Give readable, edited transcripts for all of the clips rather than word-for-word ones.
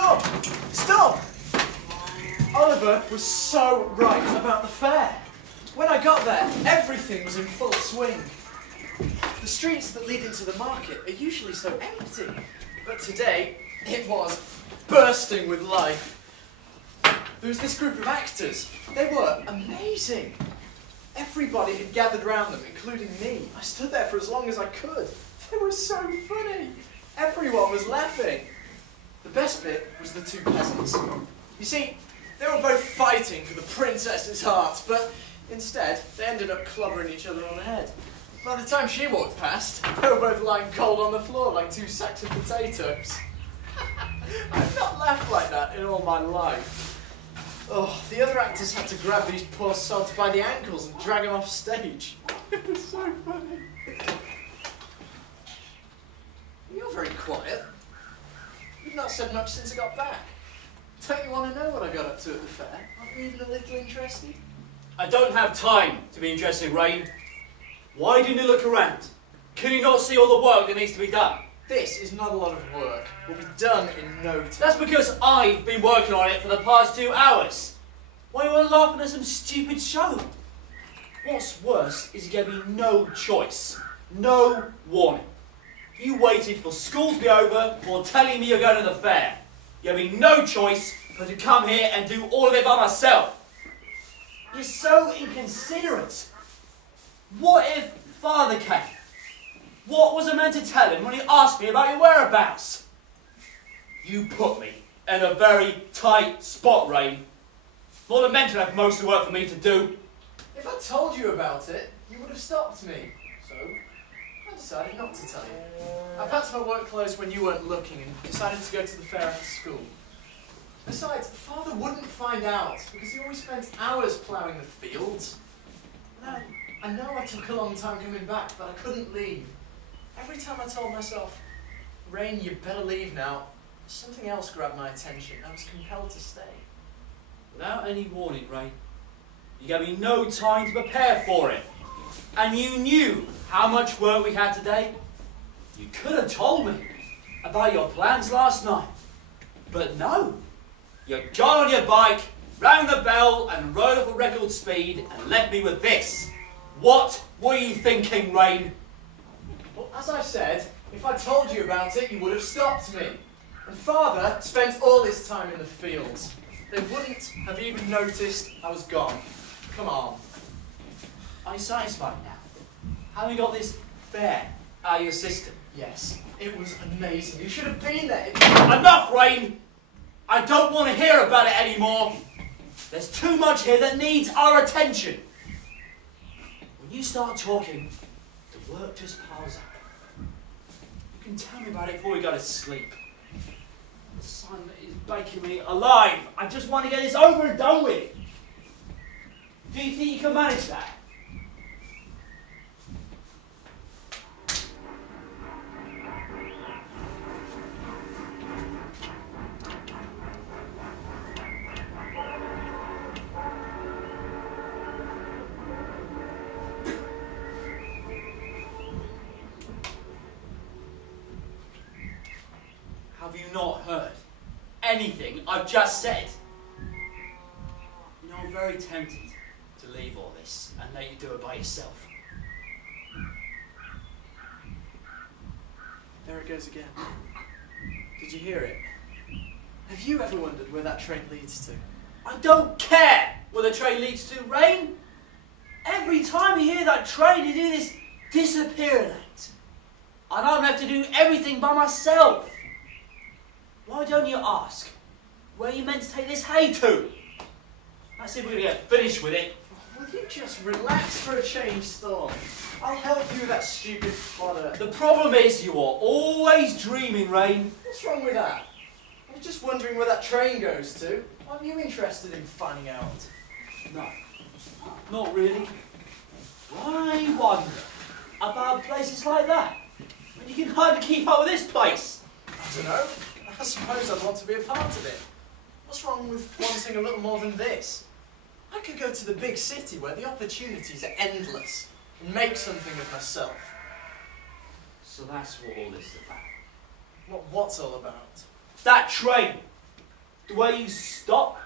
Stop! Stop! Oliver was so right about the fair. When I got there, everything was in full swing. The streets that lead into the market are usually so empty, but today it was bursting with life. There was this group of actors. They were amazing. Everybody had gathered round them, including me. I stood there for as long as I could. They were so funny. Everyone was laughing. The best bit was the two peasants. You see, they were both fighting for the princess's heart, but instead they ended up clobbering each other on the head. By the time she walked past, they were both lying cold on the floor like two sacks of potatoes. I've not laughed like that in all my life. Oh, the other actors had to grab these poor sods by the ankles and drag them off stage. It was so funny. You're very quiet. You've not said much since I got back. Don't you want to know what I got up to at the fair? Aren't you even a little interested? I don't have time to be interested, Rain. Why didn't you look around? Can you not see all the work that needs to be done? This is not a lot of work. Will be done in no time. That's because I've been working on it for the past 2 hours. Why you weren't laughing at some stupid show? What's worse is you gave me no choice, no warning. You waited for school to be over before telling me you're going to the fair. You gave me no choice but to come here and do all of it by myself. You're so inconsiderate. What if Father came? What was I meant to tell him when he asked me about your whereabouts? You put me in a very tight spot, Rain. Not a meant to have most of the work for me to do. If I told you about it, you would have stopped me. So, I decided not to tell you. I packed my work clothes when you weren't looking and decided to go to the fair after school. Besides, Father wouldn't find out because he always spent hours ploughing the fields. Now, I know I took a long time coming back, but I couldn't leave. Every time I told myself, Rain, you better leave now, something else grabbed my attention. I was compelled to stay. Without any warning, Rain, you gave me no time to prepare for it. And you knew how much work we had today. You could have told me about your plans last night. But no, you got on your bike, rang the bell and rode off at record speed and left me with this. What were you thinking, Rain? Well, as I said, if I told you about it, you would have stopped me. And Father spent all his time in the fields. They wouldn't have even noticed I was gone. Come on. Are you satisfied now? Have you got this fair out of your system? Yes, it was amazing. You should have been there. Enough, Rain! I don't want to hear about it anymore. There's too much here that needs our attention. When you start talking, the work just piles up. You can tell me about it before we go to sleep. The sun is baking me alive. I just want to get this over and done with. Do you think you can manage that? Have you not heard anything I've just said? You know, I'm very tempted to leave all this and let you do it by yourself. There it goes again. Did you hear it? Have you ever wondered where that train leads to? I don't care where the train leads to, Rain. Every time you hear that train, you do this disappearing act. And I'm have to do everything by myself. Why don't you ask where you meant to take this hay to? Let's see if we're going to get finished with it. Will you just relax for a change, Storm? I'll help you with that stupid fodder. The problem is you are always dreaming, Rain. What's wrong with that? I was just wondering where that train goes to. Aren't you interested in finding out? No, not really. Why wonder about places like that when you can hardly keep up with this place? I don't know. I suppose I'd want to be a part of it. What's wrong with wanting a little more than this? I could go to the big city where the opportunities are endless and make something of myself. So that's what all this is about. What's all about? That train! The way you stop,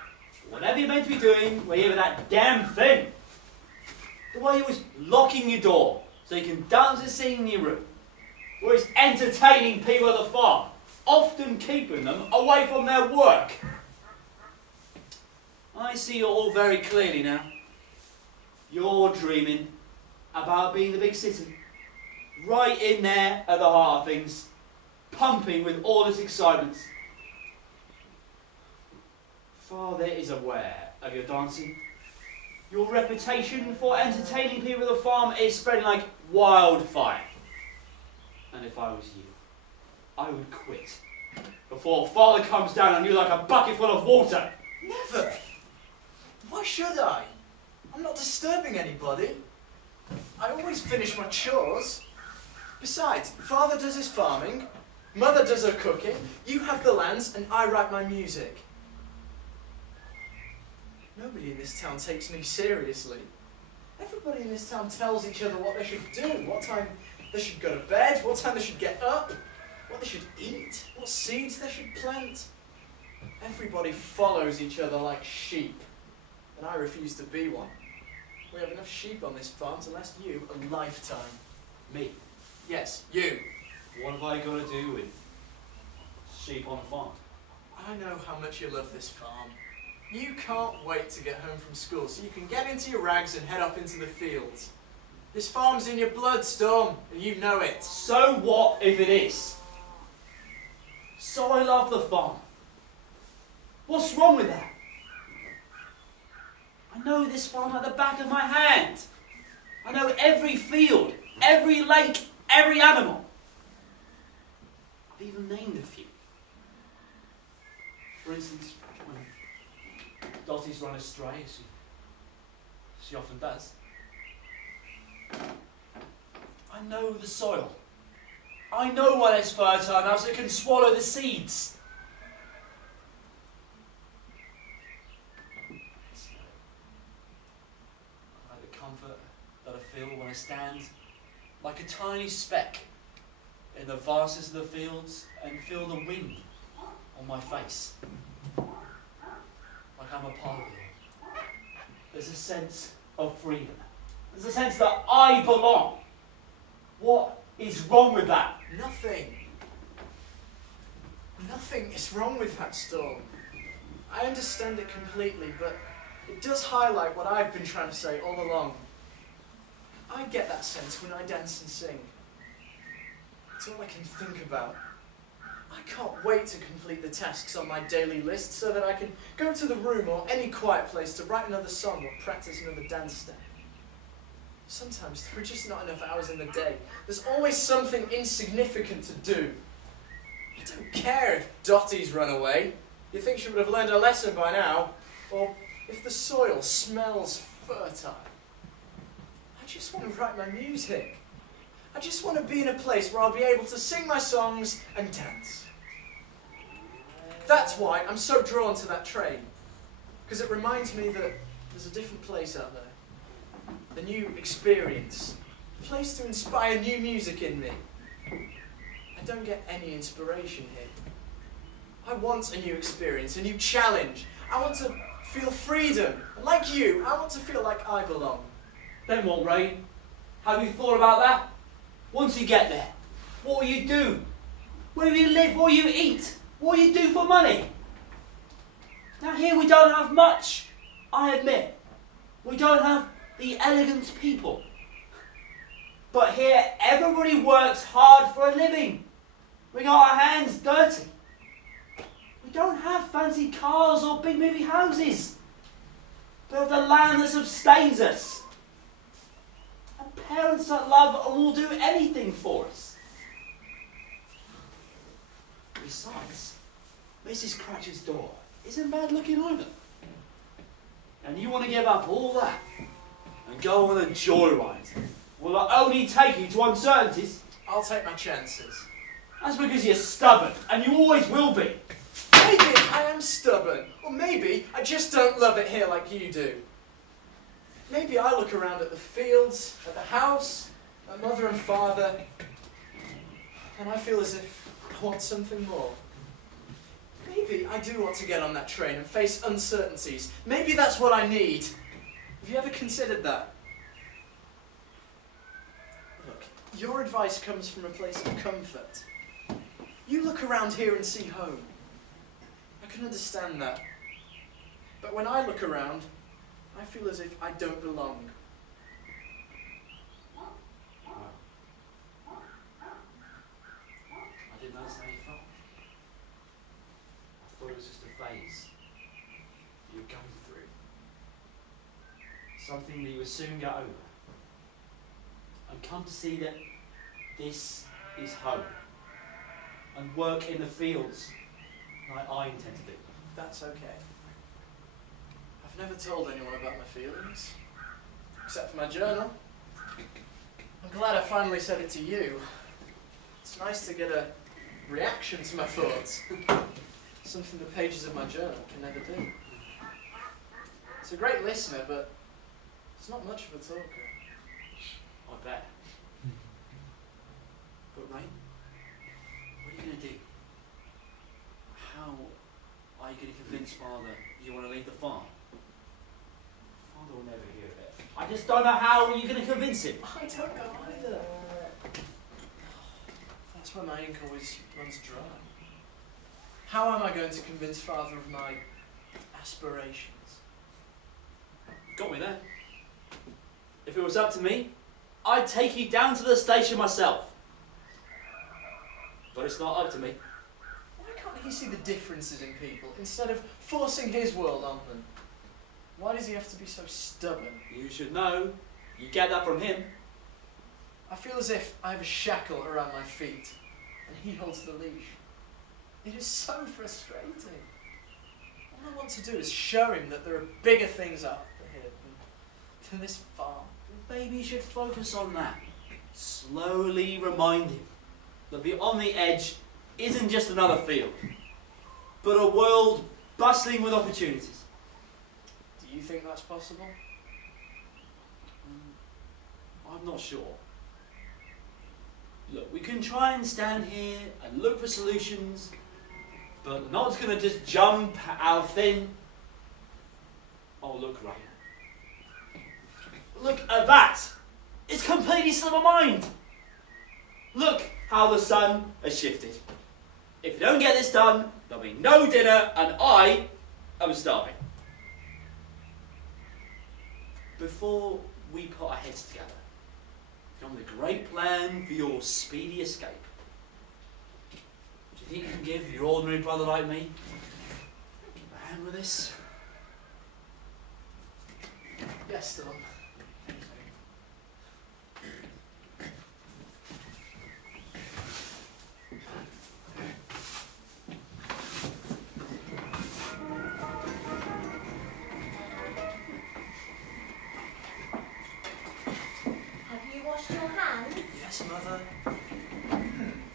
whatever you're meant to be doing, when you hear that damn thing. The way you was locking your door so you can dance and sing in your room. Or it's entertaining people at the farm, often keeping them away from their work. I see it all very clearly now. You're dreaming about being the big city, right in there at the heart of things, pumping with all its excitement. Father is aware of your dancing. Your reputation for entertaining people at the farm is spreading like wildfire. And if I was you, I would quit before Father comes down on you like a bucket full of water. Never! Why should I? I'm not disturbing anybody. I always finish my chores. Besides, Father does his farming, Mother does her cooking, you have the lands, and I write my music. Nobody in this town takes me seriously. Everybody in this town tells each other what they should do, what time they should go to bed, what time they should get up, what they should eat, what seeds they should plant. Everybody follows each other like sheep, and I refuse to be one. We have enough sheep on this farm to last you a lifetime. Me? Yes, you. What have I got to do with sheep on a farm? I know how much you love this farm. You can't wait to get home from school so you can get into your rags and head off into the fields. This farm's in your blood, Storm, and you know it. So what if it is? So I love the farm. What's wrong with that? I know this farm like the back of my hand. I know every field, every lake, every animal. I've even named a few. For instance, when Dottie's run astray, as she often does, I know the soil. I know when it's fertile enough so it can swallow the seeds. I like the comfort that I feel when I stand like a tiny speck in the vastness of the fields and feel the wind on my face. Like I'm a part of it. There's a sense of freedom. There's a sense that I belong. What is wrong with that? Nothing. Nothing is wrong with that, Storm. I understand it completely, but it does highlight what I've been trying to say all along. I get that sense when I dance and sing. It's all I can think about. I can't wait to complete the tasks on my daily list so that I can go to the room or any quiet place to write another song or practice another dance step. Sometimes there are just not enough hours in the day. There's always something insignificant to do. I don't care if Dottie's run away. You think she would have learned her lesson by now? Or if the soil smells fertile. I just want to write my music. I just want to be in a place where I'll be able to sing my songs and dance. That's why I'm so drawn to that train. Because it reminds me that there's a different place out there. A new experience. A place to inspire new music in me. I don't get any inspiration here. I want a new experience, a new challenge. I want to feel freedom. And like you, I want to feel like I belong. Then what, Ray? Have you thought about that? Once you get there, what will you do? Where will you live? What will you eat? What will you do for money? Now here we don't have much, I admit. We don't have the elegant people. But here everybody works hard for a living. We got our hands dirty. We don't have fancy cars or big movie houses. We have the land that sustains us. And parents that love and will do anything for us. Besides, Mrs. Cratchit's door isn't bad looking either. And you want to give up all that and go on a joyride? Will it only take you to uncertainties? I'll take my chances. That's because you're stubborn, and you always will be. Maybe I am stubborn, or maybe I just don't love it here like you do. Maybe I look around at the fields, at the house, at mother and father, and I feel as if I want something more. maybe I do want to get on that train and face uncertainties. Maybe that's what I need. Have you ever considered that? Look, your advice comes from a place of comfort. You look around here and see home. I can understand that. But when I look around, I feel as if I don't belong. I didn't understand how you felt. I thought it was just a phase you were going through. Something that you would soon get over. And come to see that this is home. And work in the fields like I intend to do. That's okay. I've never told anyone about my feelings, except for my journal. I'm glad I finally said it to you. It's nice to get a reaction to my thoughts. Something the pages of my journal can never do. It's a great listener, but it's not much of a talker. I bet. But Rain, what are you going to do? How are you going to convince Father you want to leave the farm? Father will never hear of it. I just don't know how you're going to convince him. I don't know either. That's where my ink always runs dry. How am I going to convince Father of my aspirations? Got me there. If it was up to me, I'd take you down to the station myself. But it's not up to me. Why can't he see the differences in people instead of forcing his world on them? Why does he have to be so stubborn? You should know. You get that from him. I feel as if I have a shackle around my feet and he holds the leash. It is so frustrating. All I want to do is show him that there are bigger things out here than this farm. Maybe you should focus on that. Slowly remind him that beyond the edge isn't just another field, but a world bustling with opportunities. Do you think that's possible? I'm not sure. Look, we can try and stand here and look for solutions, but not going to just jump out of thin. Oh, look, Ryan. Look at that! It's completely slipped my mind! Look how the sun has shifted. If you don't get this done, there'll be no dinner and I am starving. Before we put our heads together, come with a great plan for your speedy escape. Do you think you can give your ordinary brother like me a hand with this? Yes, Storm. Yes, Mother.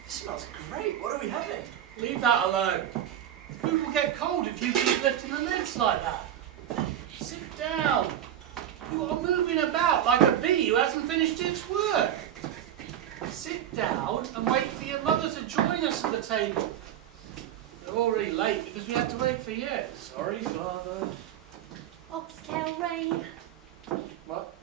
This smells great. What are we having? Leave that alone. Food will get cold if you keep lifting the lids like that. Sit down. You are moving about like a bee who hasn't finished its work. Sit down and wait for your mother to join us at the table. We're already late because we had to wait for you. Sorry, Father. Oxtail Rain. What?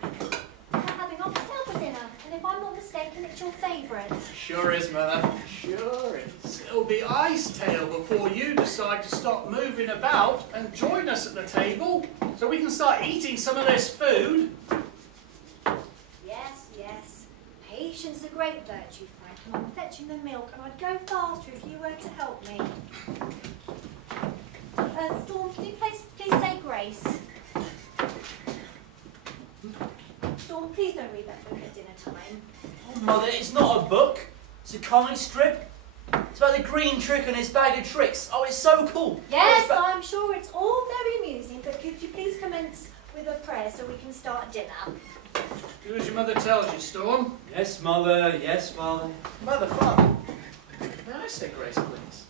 We're having oxtail for dinner, and if I'm not mistaken, it's your favourite. Sure is, Mother. Sure is. It'll be ice tail before you decide to stop moving about and join us at the table so we can start eating some of this food. Yes, yes. Patience is a great virtue, Frank, and I'm fetching the milk, and I'd go faster if you were to help me. Storm, can you please say grace? Storm, please don't read that book at dinner time. Oh, Mother, it's not a book. It's a comic strip. It's about the green trick and his bag of tricks. Oh, it's so cool. Yes, I'm sure it's all very amusing, but could you please commence with a prayer so we can start dinner? Do as your mother tells you, Storm. Yes, Mother. Yes, Father. Mother, Father. May I say grace, please?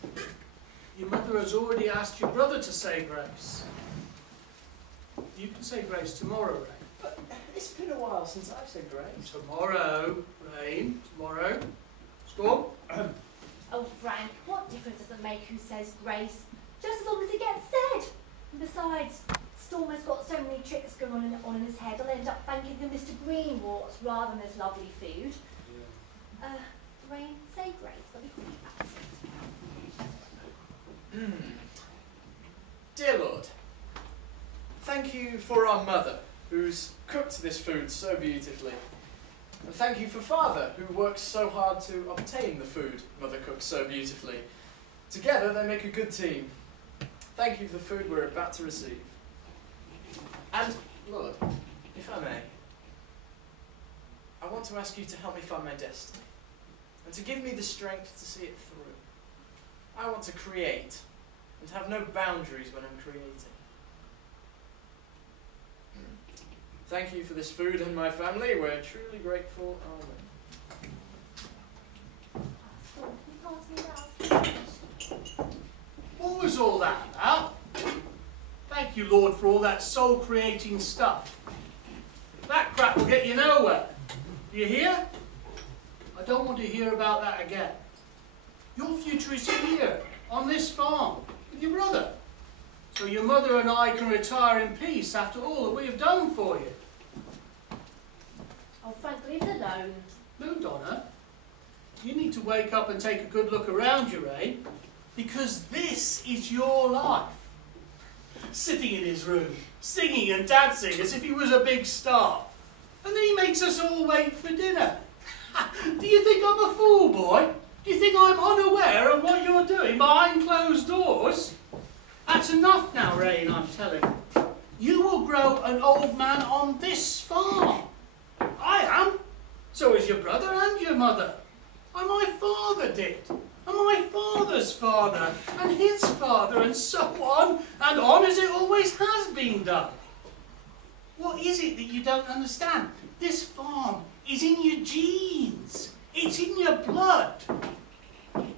Your mother has already asked your brother to say grace. You can say grace tomorrow, Rain. But it's been a while since I've said grace. Tomorrow, Rain. Tomorrow. Storm. Oh, Frank, what difference does it make who says grace? just as long as it gets said. And besides, Stormer's got so many tricks going on in his head, I'll end up thanking him Mr. Greenwater rather than this lovely food. Yeah. Rain, say grace, but we can keep absent. Dear Lord, thank you for our mother, who's cooked this food so beautifully. And thank you for Father, who works so hard to obtain the food Mother cooks so beautifully. Together they make a good team. Thank you for the food we're about to receive. And, Lord, if I may, I want to ask you to help me find my destiny, and to give me the strength to see it through. I want to create, and have no boundaries when I'm creating. Thank you for this food and my family. We're truly grateful. Amen. Storm, can you pass me that? What was all that about? Thank you, Lord, for all that soul-creating stuff. That crap will get you nowhere. You hear? I don't want to hear about that again. Your future is here, on this farm, with your brother. So your mother and I can retire in peace after all that we have done for you. Oh, Frank, leave it alone. No, Donna. You need to wake up and take a good look around you, eh? Because this is your life. Sitting in his room, singing and dancing as if he was a big star. And then he makes us all wait for dinner. Do you think I'm a fool, boy? Do you think I'm unaware of what you're doing behind closed doors? That's enough now, Rain, I'm telling you. You will grow an old man on this farm. I am. So is your brother and your mother. And my father did. And my father's father. And his father. And so on. And on as it always has been done. What is it that you don't understand? This farm is in your genes. It's in your blood.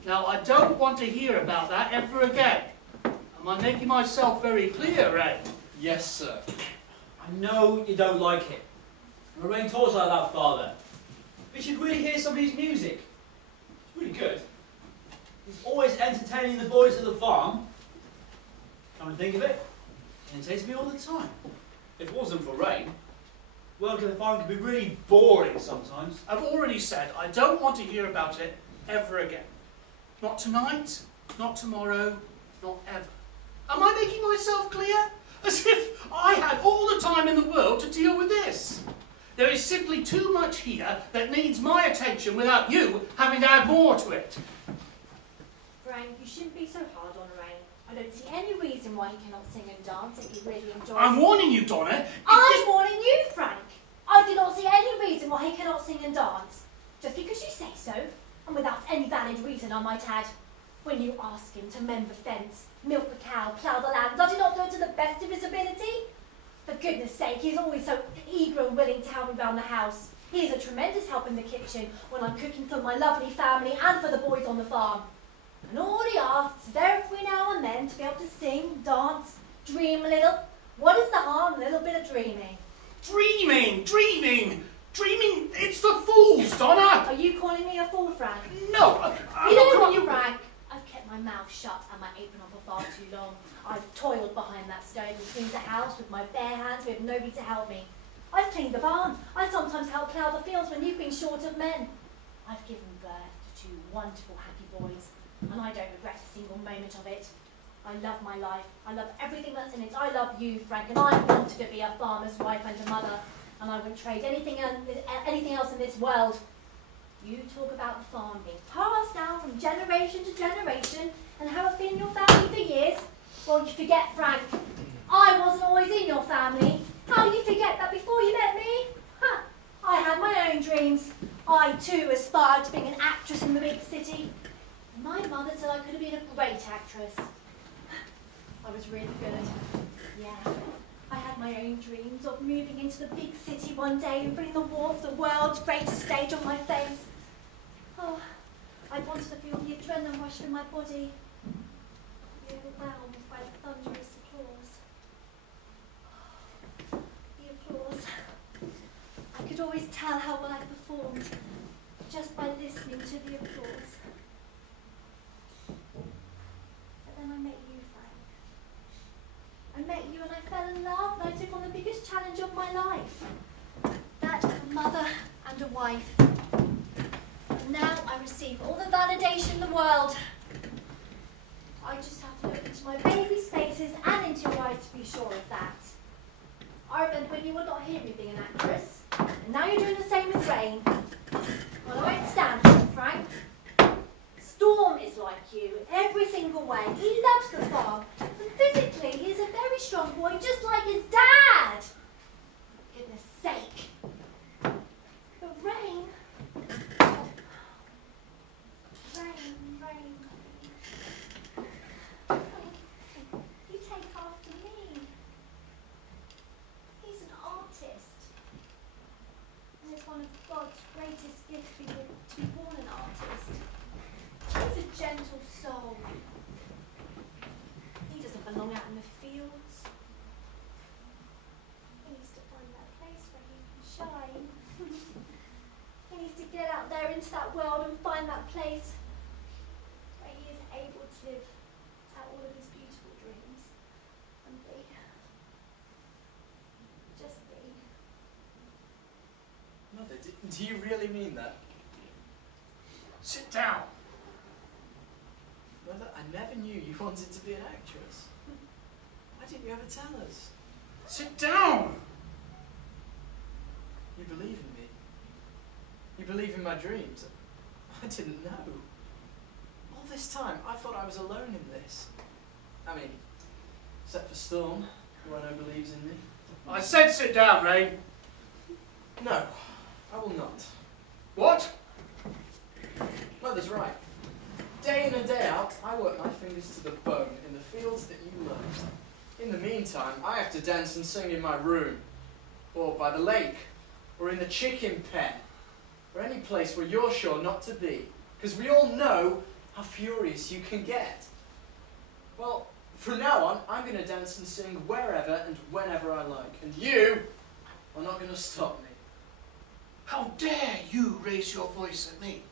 Now, I don't want to hear about that ever again. Am I making myself very clear, Ray? Yes, sir. I know you don't like it. Lorraine talks like that, Father. We should really hear some of his music. It's really good. He's always entertaining the boys at the farm. Come to think of it, he entertains me all the time. If it wasn't for Rain, work at the farm could be really boring sometimes. I've already said I don't want to hear about it ever again. Not tonight, not tomorrow, not ever. Am I making myself clear? As if I had all the time in the world to deal with this. There is simply too much here that needs my attention without you having to add more to it. Frank, you shouldn't be so hard on Rain. I don't see any reason why he cannot sing and dance if he really enjoys I'm it. warning you, Donna. I'm warning you, Frank. I do not see any reason why he cannot sing and dance. Just because you say so, and without any valid reason, I might add. When you ask him to mend the fence, milk the cow, plough the land, does he not do it to the best of his ability? For goodness sake, he is always so eager and willing to help me round the house. He is a tremendous help in the kitchen when I'm cooking for my lovely family and for the boys on the farm. And all he asks is every now and then to be able to sing, dance, dream a little. What is the harm in a little bit of dreaming? Dreaming, dreaming, dreaming, it's for fools, Donna! Are you calling me a fool, Frank? No, I'm You not know calling what, Frank? I've kept my mouth shut and my apron on for far too long. I've toiled behind that stove and cleaned the house with my bare hands with nobody to help me. I've cleaned the barn. I sometimes help plough the fields when you've been short of men. I've given birth to 2 wonderful, happy boys, and I don't regret a single moment of it. I love my life. I love everything that's in it. I love you, Frank, and I wanted to be a farmer's wife and a mother, and I wouldn't trade anything else in this world. You talk about the farm being passed down from generation to generation and how it's been in your family for years. Well, you forget, Frank, I wasn't always in your family. How you forget that before you met me? Huh. I had my own dreams. I, too, aspired to being an actress in the big city. And my mother said I could have been a great actress. I was really good. Yeah. I had my own dreams of moving into the big city one day and bringing the warmth of the world's greatest stage on my face. Oh, I wanted to feel the adrenaline rush through my body, be overwhelmed by the thunderous applause. The applause. I could always tell how well I performed just by listening to the applause. But then I met you, Frank. imagination in the world. I just have to look into my baby's faces and into your eyes to be sure of that. I remember when you would not hear me being an actress, and now you're doing the same with Rain. Well, I won't stand for it, Frank. Storm is like you in every single way. He loves the farm, and physically he is a very strong boy, just like his dad. For goodness sake. But Rain... Rain. You take after me. He's an artist. And it's one of God's greatest gifts to be born an artist. He's a gentle soul. He doesn't belong out in the fields. He needs to find that place where he can shine. He needs to get out there into that world and find that place where he is able to live out all of his beautiful dreams and be. Just be. Mother, do you really mean that? Sit down. Mother, I never knew you wanted to be an actress. Why didn't you ever tell us? Sit down. You believe in me. You believe in my dreams. I didn't know. All this time, I thought I was alone in this. I mean, except for Storm, who I know believes in me. I said sit down, Rain. No, I will not. What? Mother's right. Day in and day out, I work my fingers to the bone in the fields that you love. In the meantime, I have to dance and sing in my room, or by the lake, or in the chicken pen, or any place where you're sure not to be, because we all know how furious you can get. Well, from now on, I'm going to dance and sing wherever and whenever I like, and you are not going to stop me. How dare you raise your voice at me?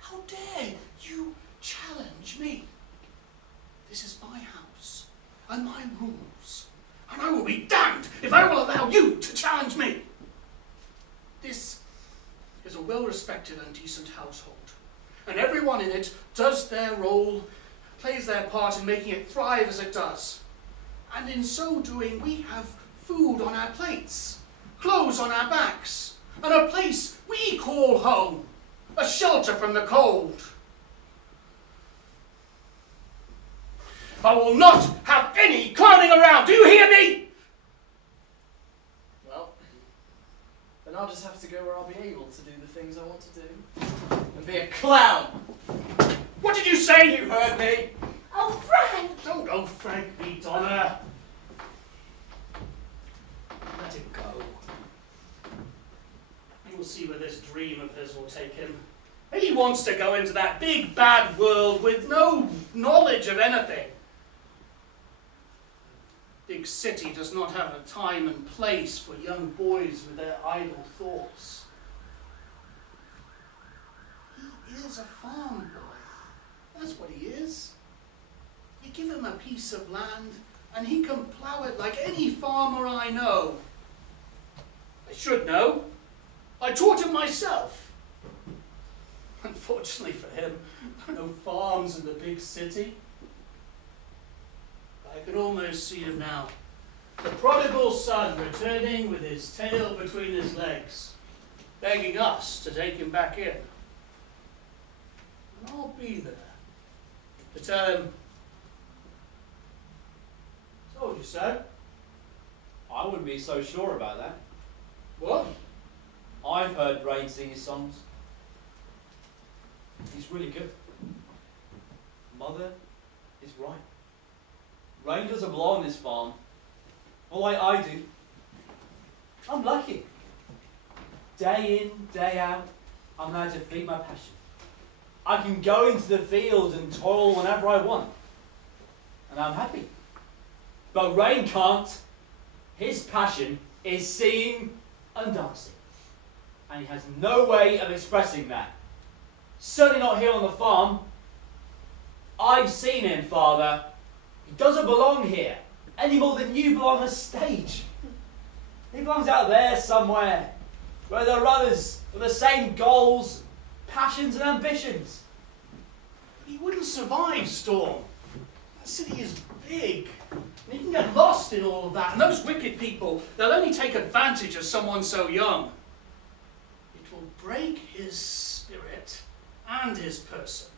How dare you challenge me? This is my house and my rules, and I will be damned if I will allow you to challenge me. This is a well-respected and decent household, and everyone in it does their role, plays their part in making it thrive as it does. And in so doing, we have food on our plates, clothes on our backs, and a place we call home, a shelter from the cold. I will not have any clowning around, do you hear me? Well, then I'll just have to go where I'll be able to do the things I want to do, and be a clown. What did you say? You heard me. Oh, Frank! Don't oh Frank me, Donna. Let him go. You will see where this dream of his will take him. He wants to go into that big bad world with no knowledge of anything. Big city does not have a time and place for young boys with their idle thoughts. He is a farm boy. That's what he is. You give him a piece of land and he can plough it like any farmer I know. I should know. I taught him myself. Unfortunately for him, there are no farms in the big city. I can almost see him now. The prodigal son returning with his tail between his legs, begging us to take him back in. And I'll be there to tell him, told you so. I wouldn't be so sure about that. What? I've heard Rain sing his songs. He's really good. Mother is right. Rain doesn't belong on this farm. Not like I do. I'm lucky. Day in, day out, I'm allowed to feed my passion. I can go into the fields and toil whenever I want. And I'm happy. But Rain can't. His passion is singing and dancing. And he has no way of expressing that. Certainly not here on the farm. I've seen him, Father. He doesn't belong here, any more than you belong on a stage. He belongs out there somewhere, where there are others with the same goals, passions and ambitions. survive, Storm. That city is big. And he can get lost in all of that. And those wicked people, they'll only take advantage of someone so young. It will break his spirit and his person.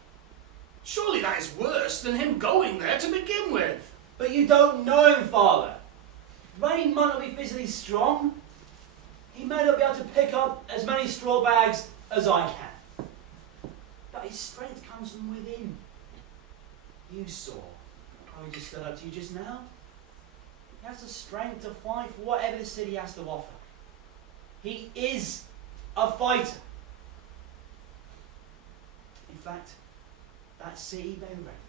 Surely that is worse than him going there to begin with. But you don't know him, Father. Rain might not be physically strong. He may not be able to pick up as many straw bags as I can. But his strength comes from within. You saw how he just stood up to you just now. He has the strength to fight for whatever the city has to offer. He is a fighter. In fact, that city may regret it.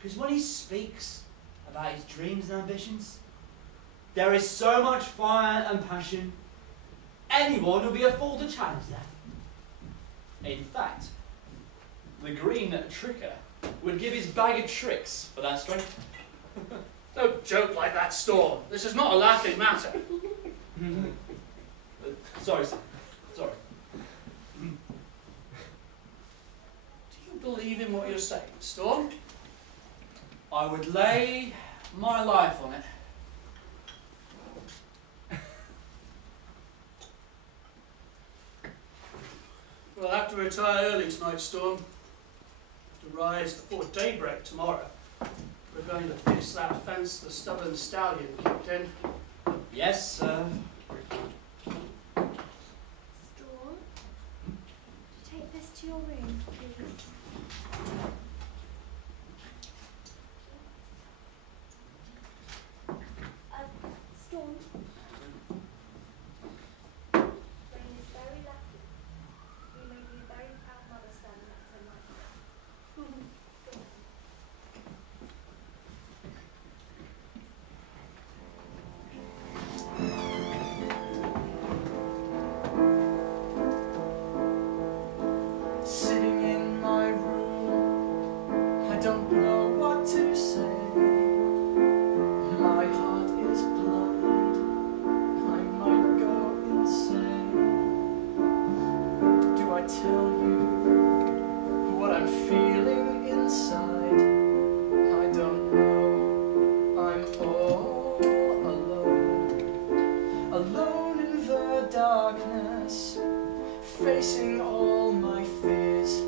Because when he speaks about his dreams and ambitions, there is so much fire and passion, anyone will be a fool to challenge that. In fact, the green tricker would give his bag of tricks for that strength. Don't joke like that, Storm. This is not a laughing matter. Sorry, sir. Sorry. Do you believe in what you're saying, Storm? I would lay my life on it. We'll have to retire early tonight, Storm. To rise before daybreak tomorrow. We're going to fix that fence the stubborn stallion kicked in. Yes, sir. Storm, take this to your room, please. Storm. Rain is very lucky. You may be a very proud mother standing up so much. Sitting in my room, I don't know what to say. My heart is blind, I might go insane. Do I tell you what I'm feeling inside? I don't know, I'm all alone. Alone in the darkness, facing all my fears,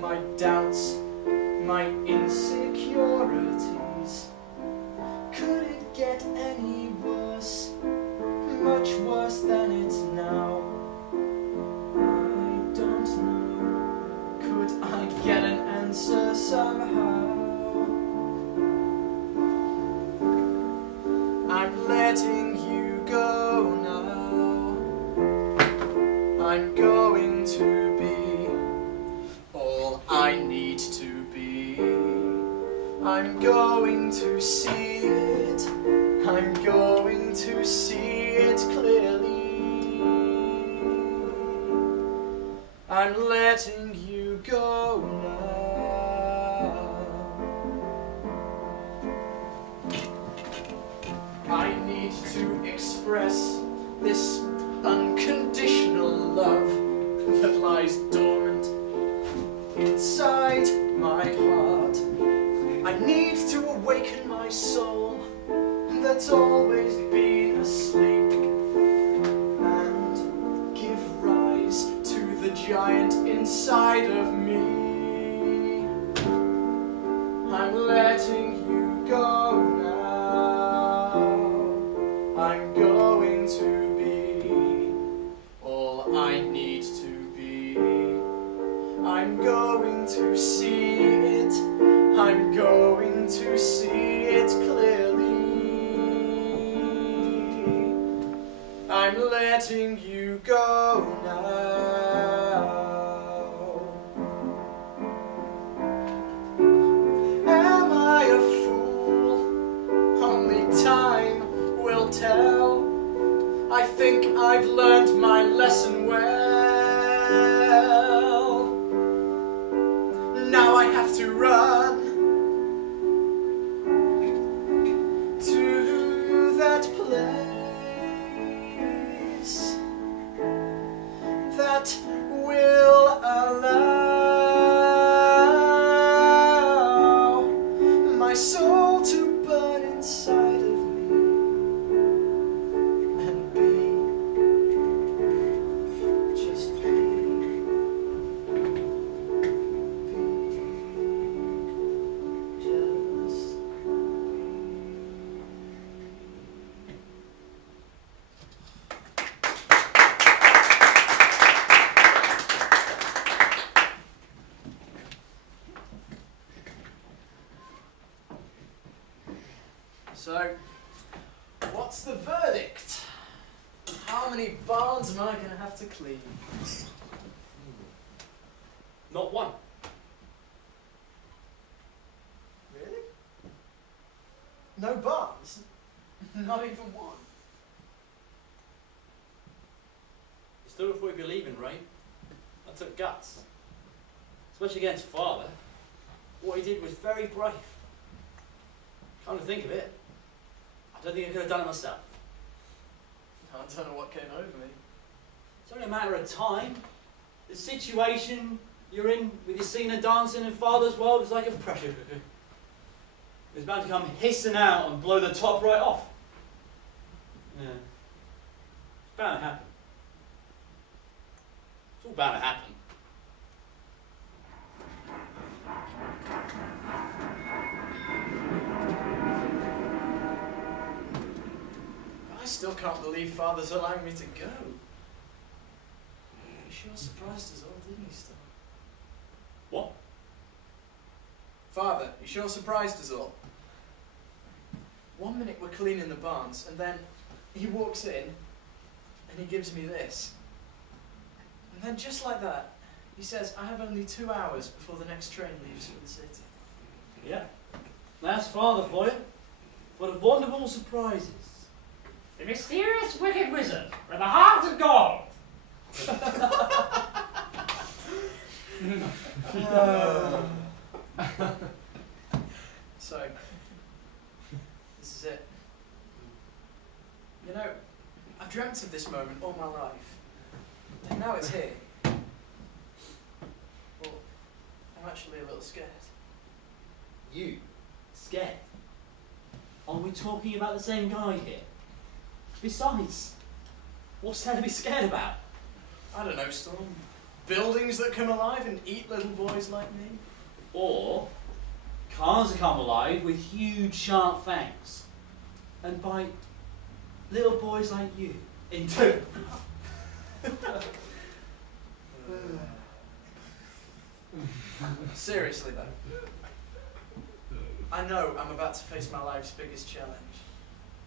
my doubts, my insecurities. Could it get any worse? Much worse than it's now. I don't know. Could I get an answer somehow? I'm letting you go now. I'm going to be all I need to be. I'm going to see it. I'm going to see it clearly. I'm letting you go now. I need to express this unconditional love that lies dormant inside my heart. I need to awaken my soul that's always been asleep and give rise to the giant inside of me. I'm letting you go now. I'm going to be all I need to be. I'm going to see it. I'm going to see it clearly. I'm letting you go now. Am I a fool? Only time will tell. I think I've learned my lesson well. Now I have to run to that place that will allow soul to burn inside of me and be, just be, just So, what's the verdict? How many barns am I going to have to clean? Not one. Really? No barns? Not even one? You still before you believe in Rain. That took guts. Especially against Father. What he did was very brave. Come to think of it, I don't think I could have done it myself. I don't know what came over me. It's only a matter of time. The situation you're in with your Cena dancing in Father's world is like a pressure cooker. It's bound to come hissing out and blow the top right off. Yeah. It's bound to happen. It's all bound to happen. I still can't believe Father's allowing me to go. He sure surprised us all, didn't he, Stan? What? Father, he sure surprised us all. 1 minute we're cleaning the barns, and then he walks in, and he gives me this. And then just like that, he says, I have only 2 hours before the next train leaves for the city. Yeah. That's Father for you. What a wonderful surprises. The mysterious wicked wizard with the heart of gold. So, this is it. You know, I've dreamt of this moment all my life. And now it's here. Well, I'm actually a little scared. You? Scared? Are we talking about the same guy here? Besides, what's there to be scared about? I don't know, Storm. Buildings that come alive and eat little boys like me? Or cars that come alive with huge sharp fangs and bite little boys like you in two. Seriously though, I know I'm about to face my life's biggest challenge.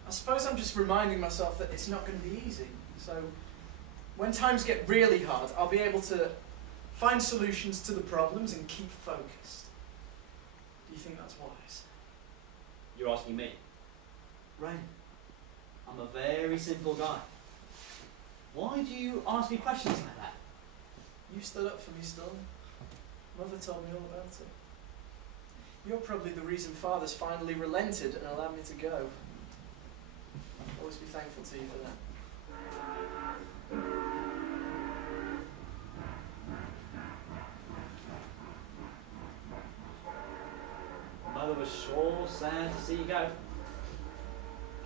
I suppose I'm just reminding myself that it's not going to be easy. So when times get really hard, I'll be able to find solutions to the problems and keep focused. Do you think that's wise? You're asking me? Rain, I'm a very simple guy. Why do you ask me questions like that? You stood up for me, Storm. Mother told me all about it. You're probably the reason Father's finally relented and allowed me to go. I'll always be thankful to you for that. Mother was sure sad to see you go.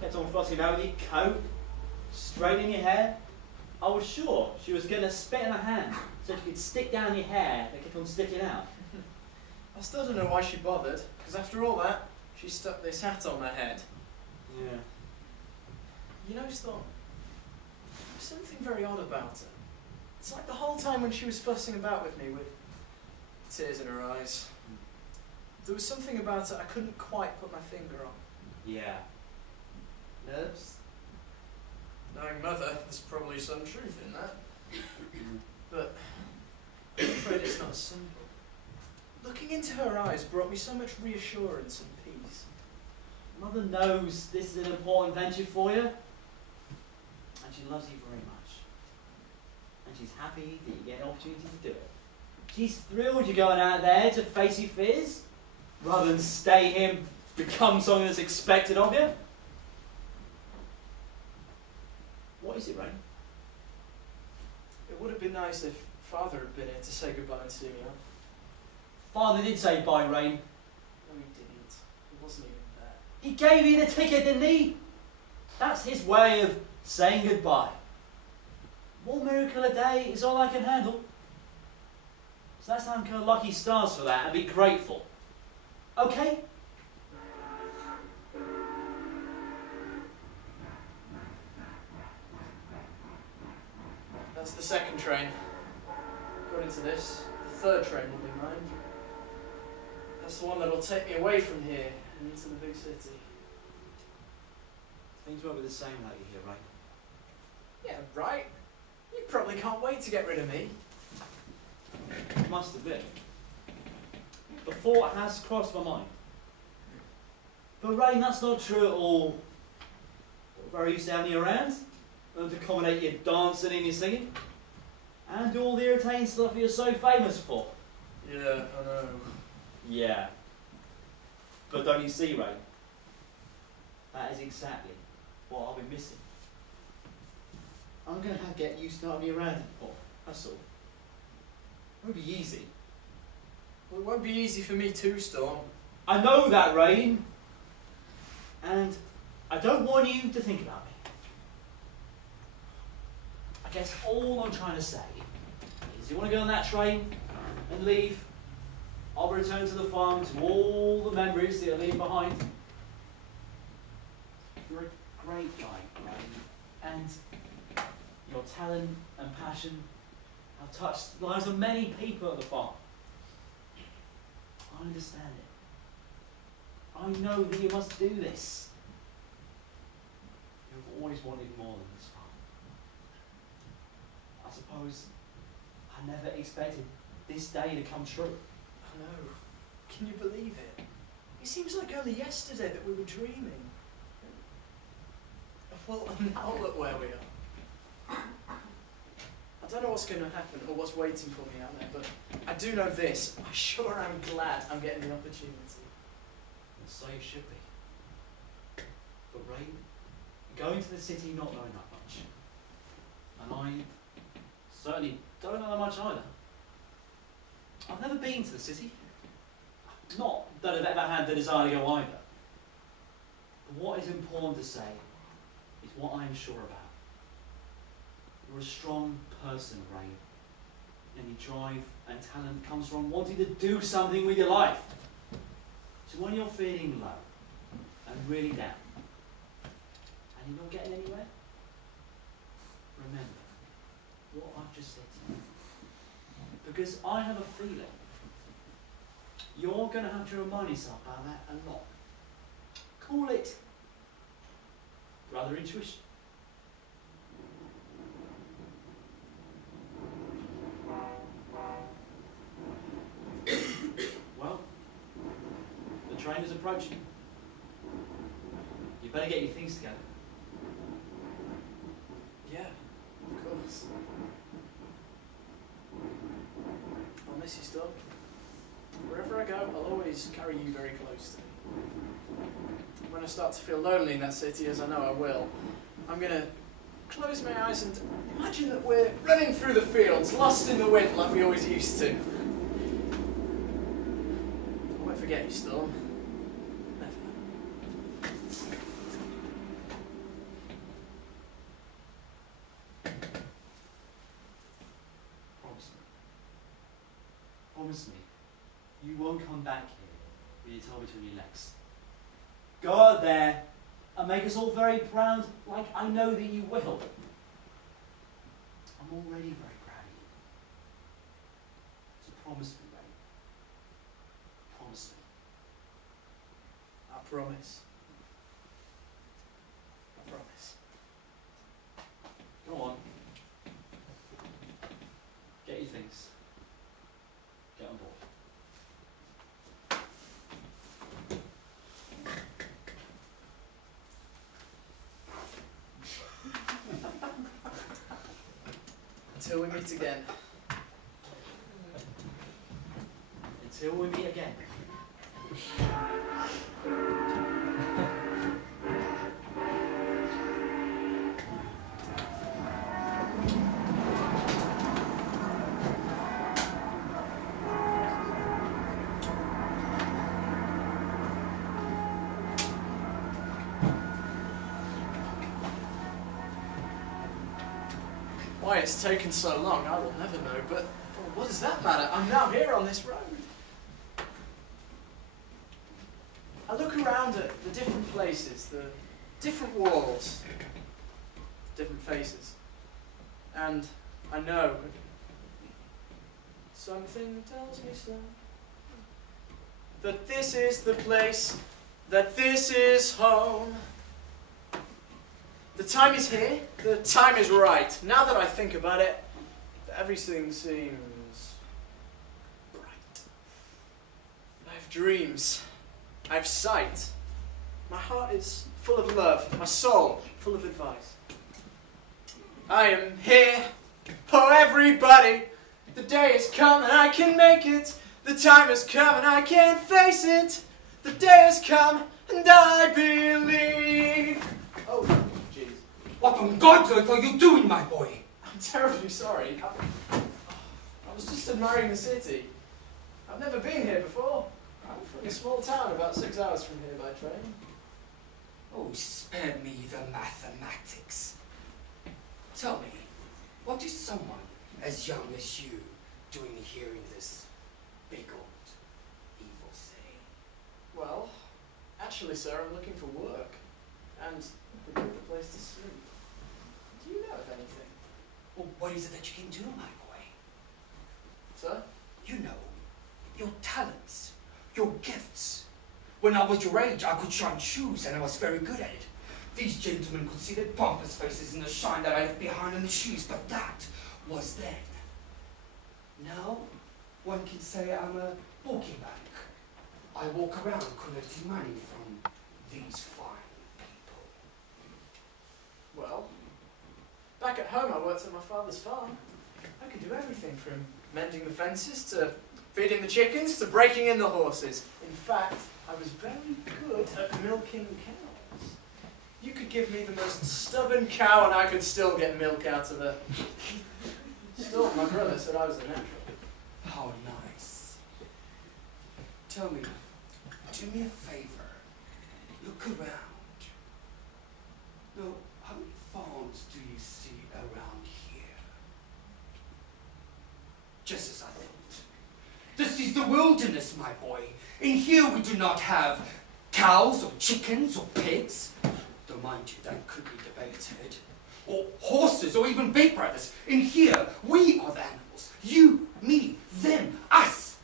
Kept on fussing about with your coat, straightening your hair. I was sure she was going to spit in her hand so she could stick down your hair and keep on sticking out. I still don't know why she bothered, because after all that, she stuck this hat on my head. Yeah. You know, Storm, there's something very odd about her. It's like the whole time when she was fussing about with me with tears in her eyes. There was something about her I couldn't quite put my finger on. Yeah. Nerves? Knowing Mother, there's probably some truth in that. But I'm afraid it's not simple. Looking into her eyes brought me so much reassurance and peace. Mother knows this is an important venture for you, and she loves you very much. And she's happy that you get an opportunity to do it. She's thrilled you're going out there to face your fears, rather than stay here and become something that's expected of you. What is it, Rain? It would have been nice if Father had been here to say goodbye and see me off. Father did say bye, Rain. No, he didn't. He wasn't He gave you the ticket, didn't he? That's his way of saying goodbye. One miracle a day is all I can handle. So let's thank our lucky stars for that and be grateful. Okay? That's the second train. According to this, the third train will be mine. That's the one that'll take me away from here and into the big city. Things won't be the same like you here, right? Yeah, right. You probably can't wait to get rid of me. Must have been. The thought has crossed my mind. But Rain, that's not true at all. We're very used to having you around, and to accommodate your dancing and your singing, and do all the irritating stuff you're so famous for. Yeah, I know. Yeah. But don't you see, Rain? That is exactly what I'll be missing. I'm going to have to get used to having you around, Paul. That's all. It won't be easy. Well, it won't be easy for me too, Storm. I know that, Rain. And I don't want you to think about me. I guess all I'm trying to say is you want to go on that train and leave. I'll return to the farm to all the memories that I leave behind. You're a great guy, Rain. And your talent and passion have touched the lives of many people at the farm. I understand it. I know that you must do this. You've always wanted more than this farm. I suppose I never expected this day to come true. I know. Can you believe it? It seems like only yesterday that we were dreaming. Well, now look where we are. I don't know what's going to happen or what's waiting for me out there, but I do know this. I sure am glad I'm getting the opportunity. And so you should be. But Rain, going to the city not knowing that much. And I certainly don't know that much either. I've never been to the city. Not that I've ever had the desire to go either. But what is important to say is what I'm sure about. You're a strong person, Rain. And your drive and talent comes from wanting to do something with your life. So when you're feeling low and really down, and you're not getting anywhere, remember what I've just said to you. Because I have a feeling you're going to have to remind yourself about that a lot. Call it brother intuition. Well, the train is approaching. You better get your things together. Yeah, of course. I'll miss you still. Wherever I go, I'll always carry you very close to me. When I start to feel lonely in that city, as I know I will, I'm going to close my eyes and imagine that we're running through the fields, lost in the wind like we always used to. I won't forget you, Storm. Never. Promise me. Promise me. You won't come back here with your tail between your legs. Go out there and make us all very proud, like I know that you will. I'm already very proud of you. So promise me, Ray. Promise me. I promise. I promise. Go on. Get your things. Get on board. Until we meet again. Until we meet again. Why it's taken so long, I will never know, but what does that matter? I'm now here on this road. I look around at the different places, the different walls, different faces, and I know something tells me so, that this is the place, that this is home. The time is here, the time is right. Now that I think about it, everything seems bright. I have dreams, I have sight. My heart is full of love, my soul full of advice. I am here, oh everybody. The day has come and I can make it. The time has come and I can face it. The day has come and I believe. Oh, jeez. What on God's earth are you doing, my boy? I'm terribly sorry. I was just admiring the city. I've never been here before. I'm from a small town about 6 hours from here by train. Oh, spare me the mathematics. Tell me, what is someone as young as you doing here in this big old evil city? Well, actually, sir, I'm looking for work and a good place to sleep. Do you know of anything? Well, what is it that you can do, my boy? Sir? You know, your talents, your gifts. When I was your age, I could shine shoes and I was very good at it. These gentlemen could see their pompous faces in the shine that I left behind in the shoes, but that was then. Now, one can say I'm a walking bank. I walk around collecting money from these fine people. Well, back at home I worked at my father's farm. I could do everything from mending the fences to feeding the chickens to breaking in the horses. In fact, I was very good at milking cows. You could give me the most stubborn cow and I could still get milk out of her. Still, my brother said I was a natural. How nice. Tell me, do me a favor. Look around. Now, how many farms do you see around here? Just as I thought. This is the wilderness, my boy. In here we do not have cows or chickens or pigs. Though mind you, that could be debated. Or horses or even big brothers. In here, we are the animals. You, me, them, us.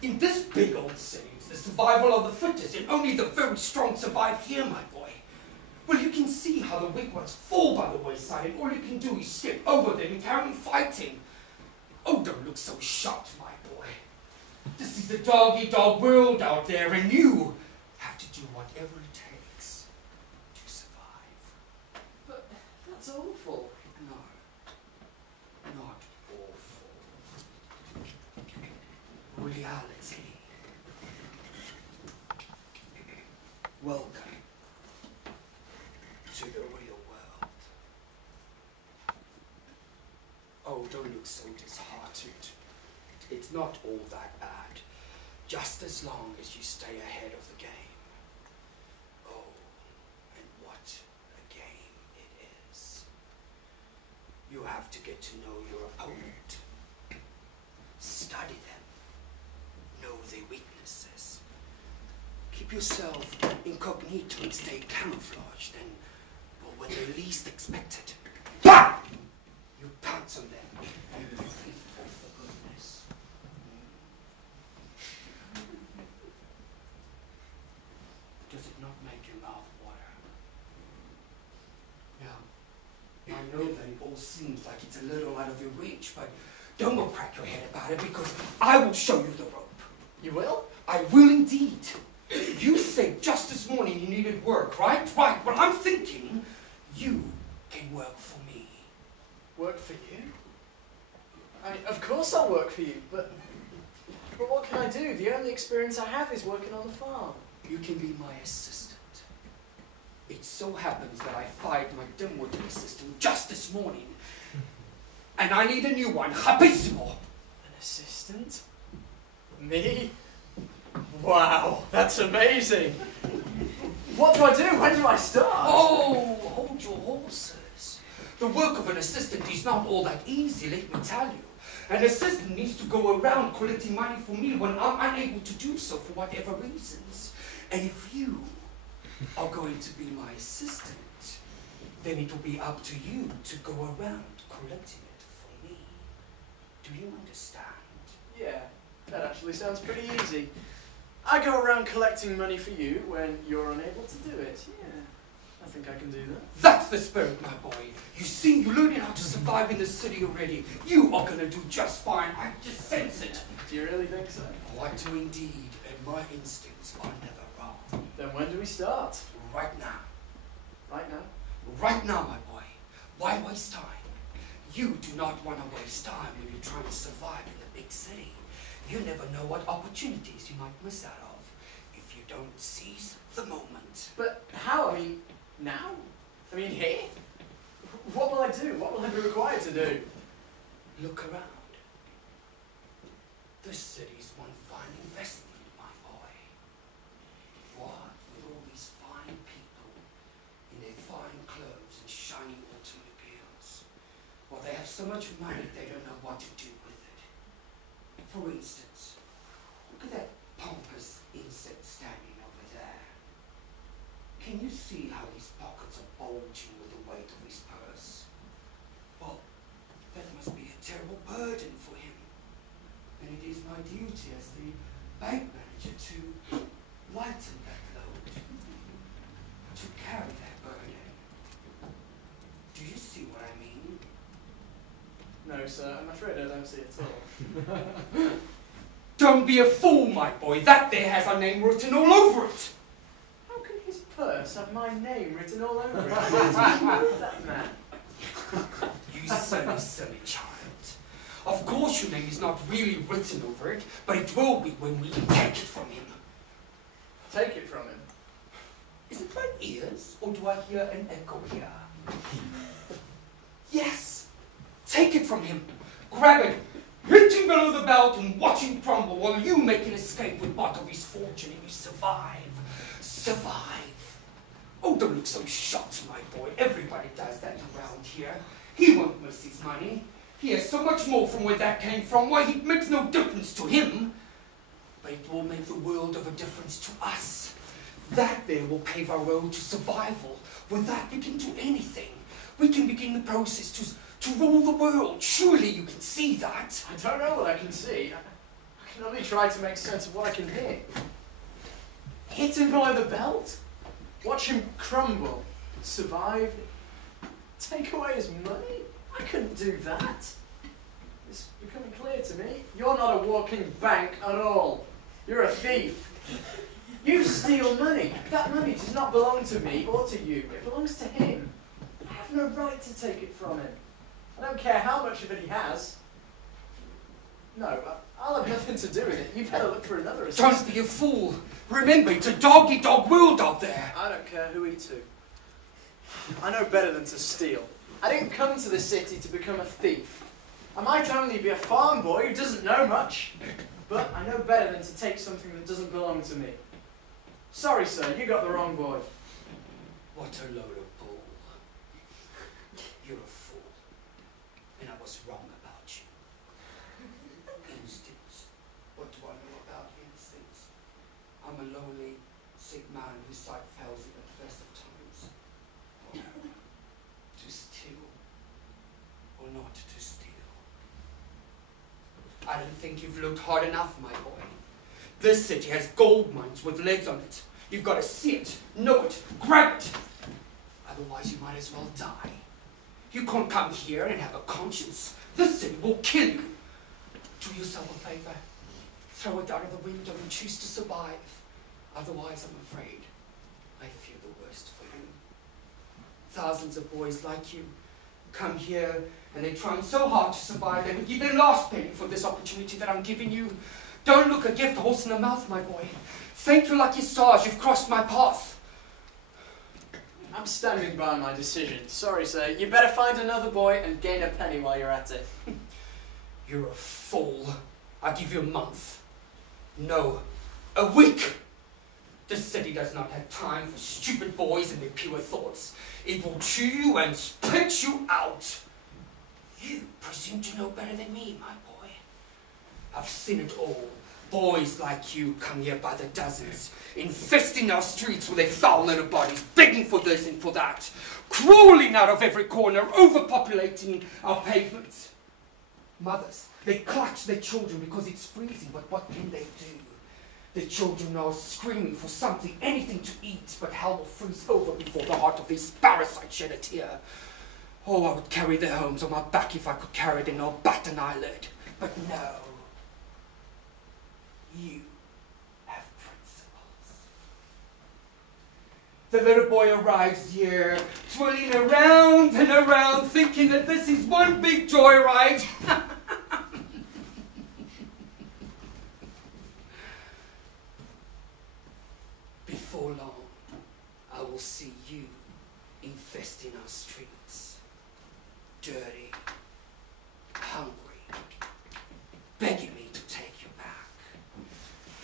In this big old city, it's the survival of the fittest, and only the very strong survive here, my boy. Well, you can see how the weak ones fall by the wayside, and all you can do is step over them and carry on fighting. Oh, don't look so shocked, my boy. This is the dog-eat-dog world out there, and you have to do whatever it takes to survive. But that's awful. No, not awful. Reality. Welcome to the real world. Oh, don't look so disheartened. It's not all that bad, just as long as you stay ahead of the game. Oh, and what a game it is. You have to get to know your opponent, study them, know their weaknesses. Keep yourself incognito and stay camouflaged, and when they least expect it, BAM! You pounce on them and you think, oh, for goodness. Does it not make your mouth water? Now, I know that it all seems like it's a little out of your reach, but don't go crack your head about it, because I will show you the rope. You will? I will indeed. You said just this morning you needed work, right? Right. Well, I'm thinking you can work for me. Work for you? I mean, of course I'll work for you, but what can I do? The only experience I have is working on the farm. You can be my assistant. It so happens that I fired my dim-witted assistant just this morning, and I need a new one, rapidissimo. An assistant? Me? Wow, that's amazing. What do I do? When do I start? Oh, hold your horses. The work of an assistant is not all that easy, let me tell you. An assistant needs to go around collecting money for me when I'm unable to do so for whatever reasons. And if you are going to be my assistant, then it will be up to you to go around collecting it for me. Do you understand? Yeah, that actually sounds pretty easy. I go around collecting money for you when you're unable to do it. Yeah, I think I can do that. That's the spirit, my boy. You see, you're learning how to survive in the city already. You are going to do just fine. I just sense it. Do you really think so? Oh, I do indeed, and my instincts are never wrong. Then when do we start? Right now. Right now? Right now, my boy. Why waste time? You do not want to waste time when you're trying to survive in the big city. You never know what opportunities you might miss out of if you don't seize the moment. But how? I mean, now? I mean, here? What will I do? What will I be required to do? Look around. This city's one fine investment, my boy. What with all these fine people in their fine clothes and shiny automobiles? Well, they have so much money they don't know what to do with it. For instance, look at that pompous insect standing over there. Can you see how his pockets are bulging with the weight of his purse? Well, that must be a terrible burden for him. And it is my duty as the bank manager to lighten that load, to carry that burden. Do you see what I mean? No, sir, I'm afraid I don't see it at all. Don't be a fool, my boy. That there has our name written all over it. How can his purse have my name written all over it? How do you know that man? You silly, silly child. Of course your name is not really written over it, but it will be when we take it from him. Take it from him? Is it my ears, or do I hear an echo here? Yes! Take it from him. Grab it. Hit him below the belt and watch him crumble while you make an escape with part of his fortune and you survive. Survive. Oh, don't look so shocked, my boy. Everybody does that around here. He won't miss his money. He has so much more from where that came from. Why, it makes no difference to him. But it will make the world of a difference to us. That there will pave our road to survival. With that, we can do anything. We can begin the process to rule the world. Surely you can see that. I don't know what I can see. I can only try to make sense of what I can hear. Hit him below the belt? Watch him crumble? Survive? Take away his money? I couldn't do that. It's becoming clear to me. You're not a walking bank at all. You're a thief. You steal money. That money does not belong to me or to you. It belongs to him. I have no right to take it from him. I don't care how much of it he has. No, I'll have nothing to do with it. You better look for another assistant. Don't be a fool. Remember, it's a dog-eat-dog world out there. I don't care who eats who. I know better than to steal. I didn't come to the city to become a thief. I might only be a farm boy who doesn't know much, but I know better than to take something that doesn't belong to me. Sorry, sir, you got the wrong boy. What a load of bull. You're a fool. And I was wrong about you. Instincts. What do I know about instincts? I'm a lonely, sick man whose sight fails him at the best of times. To steal or not to steal. I don't think you've looked hard enough, my boy. This city has gold mines with legs on it. You've got to see it, know it, grab it. Otherwise you might as well die. You can't come here and have a conscience. This city will kill you. Do yourself a favor. Throw it out of the window and choose to survive. Otherwise, I'm afraid, I fear the worst for you. Thousands of boys like you come here and they're trying so hard to survive they would give their last penny for this opportunity that I'm giving you. Don't look a gift horse in the mouth, my boy. Thank your lucky stars, you've crossed my path. I'm standing by my decision. Sorry, sir. You better find another boy and gain a penny while you're at it. You're a fool. I'll give you a month. No, a week. This city does not have time for stupid boys and their pure thoughts. It will chew you and spit you out. You presume to know better than me, my boy. I've seen it all. Boys like you come here by the dozens, infesting our streets with their foul little bodies, begging for this and for that, crawling out of every corner, overpopulating our pavements. Mothers, they clutch their children because it's freezing, but what can they do? The children are screaming for something, anything to eat, but hell will freeze over before the heart of these parasites shed a tear. Oh, I would carry their homes on my back if I could carry them, no bat an eyelid. But no. You have principles. The little boy arrives here, twirling around and around, thinking that this is one big joyride. Before long, I will see you infesting our streets. Dirty, hungry, begging me to take you back.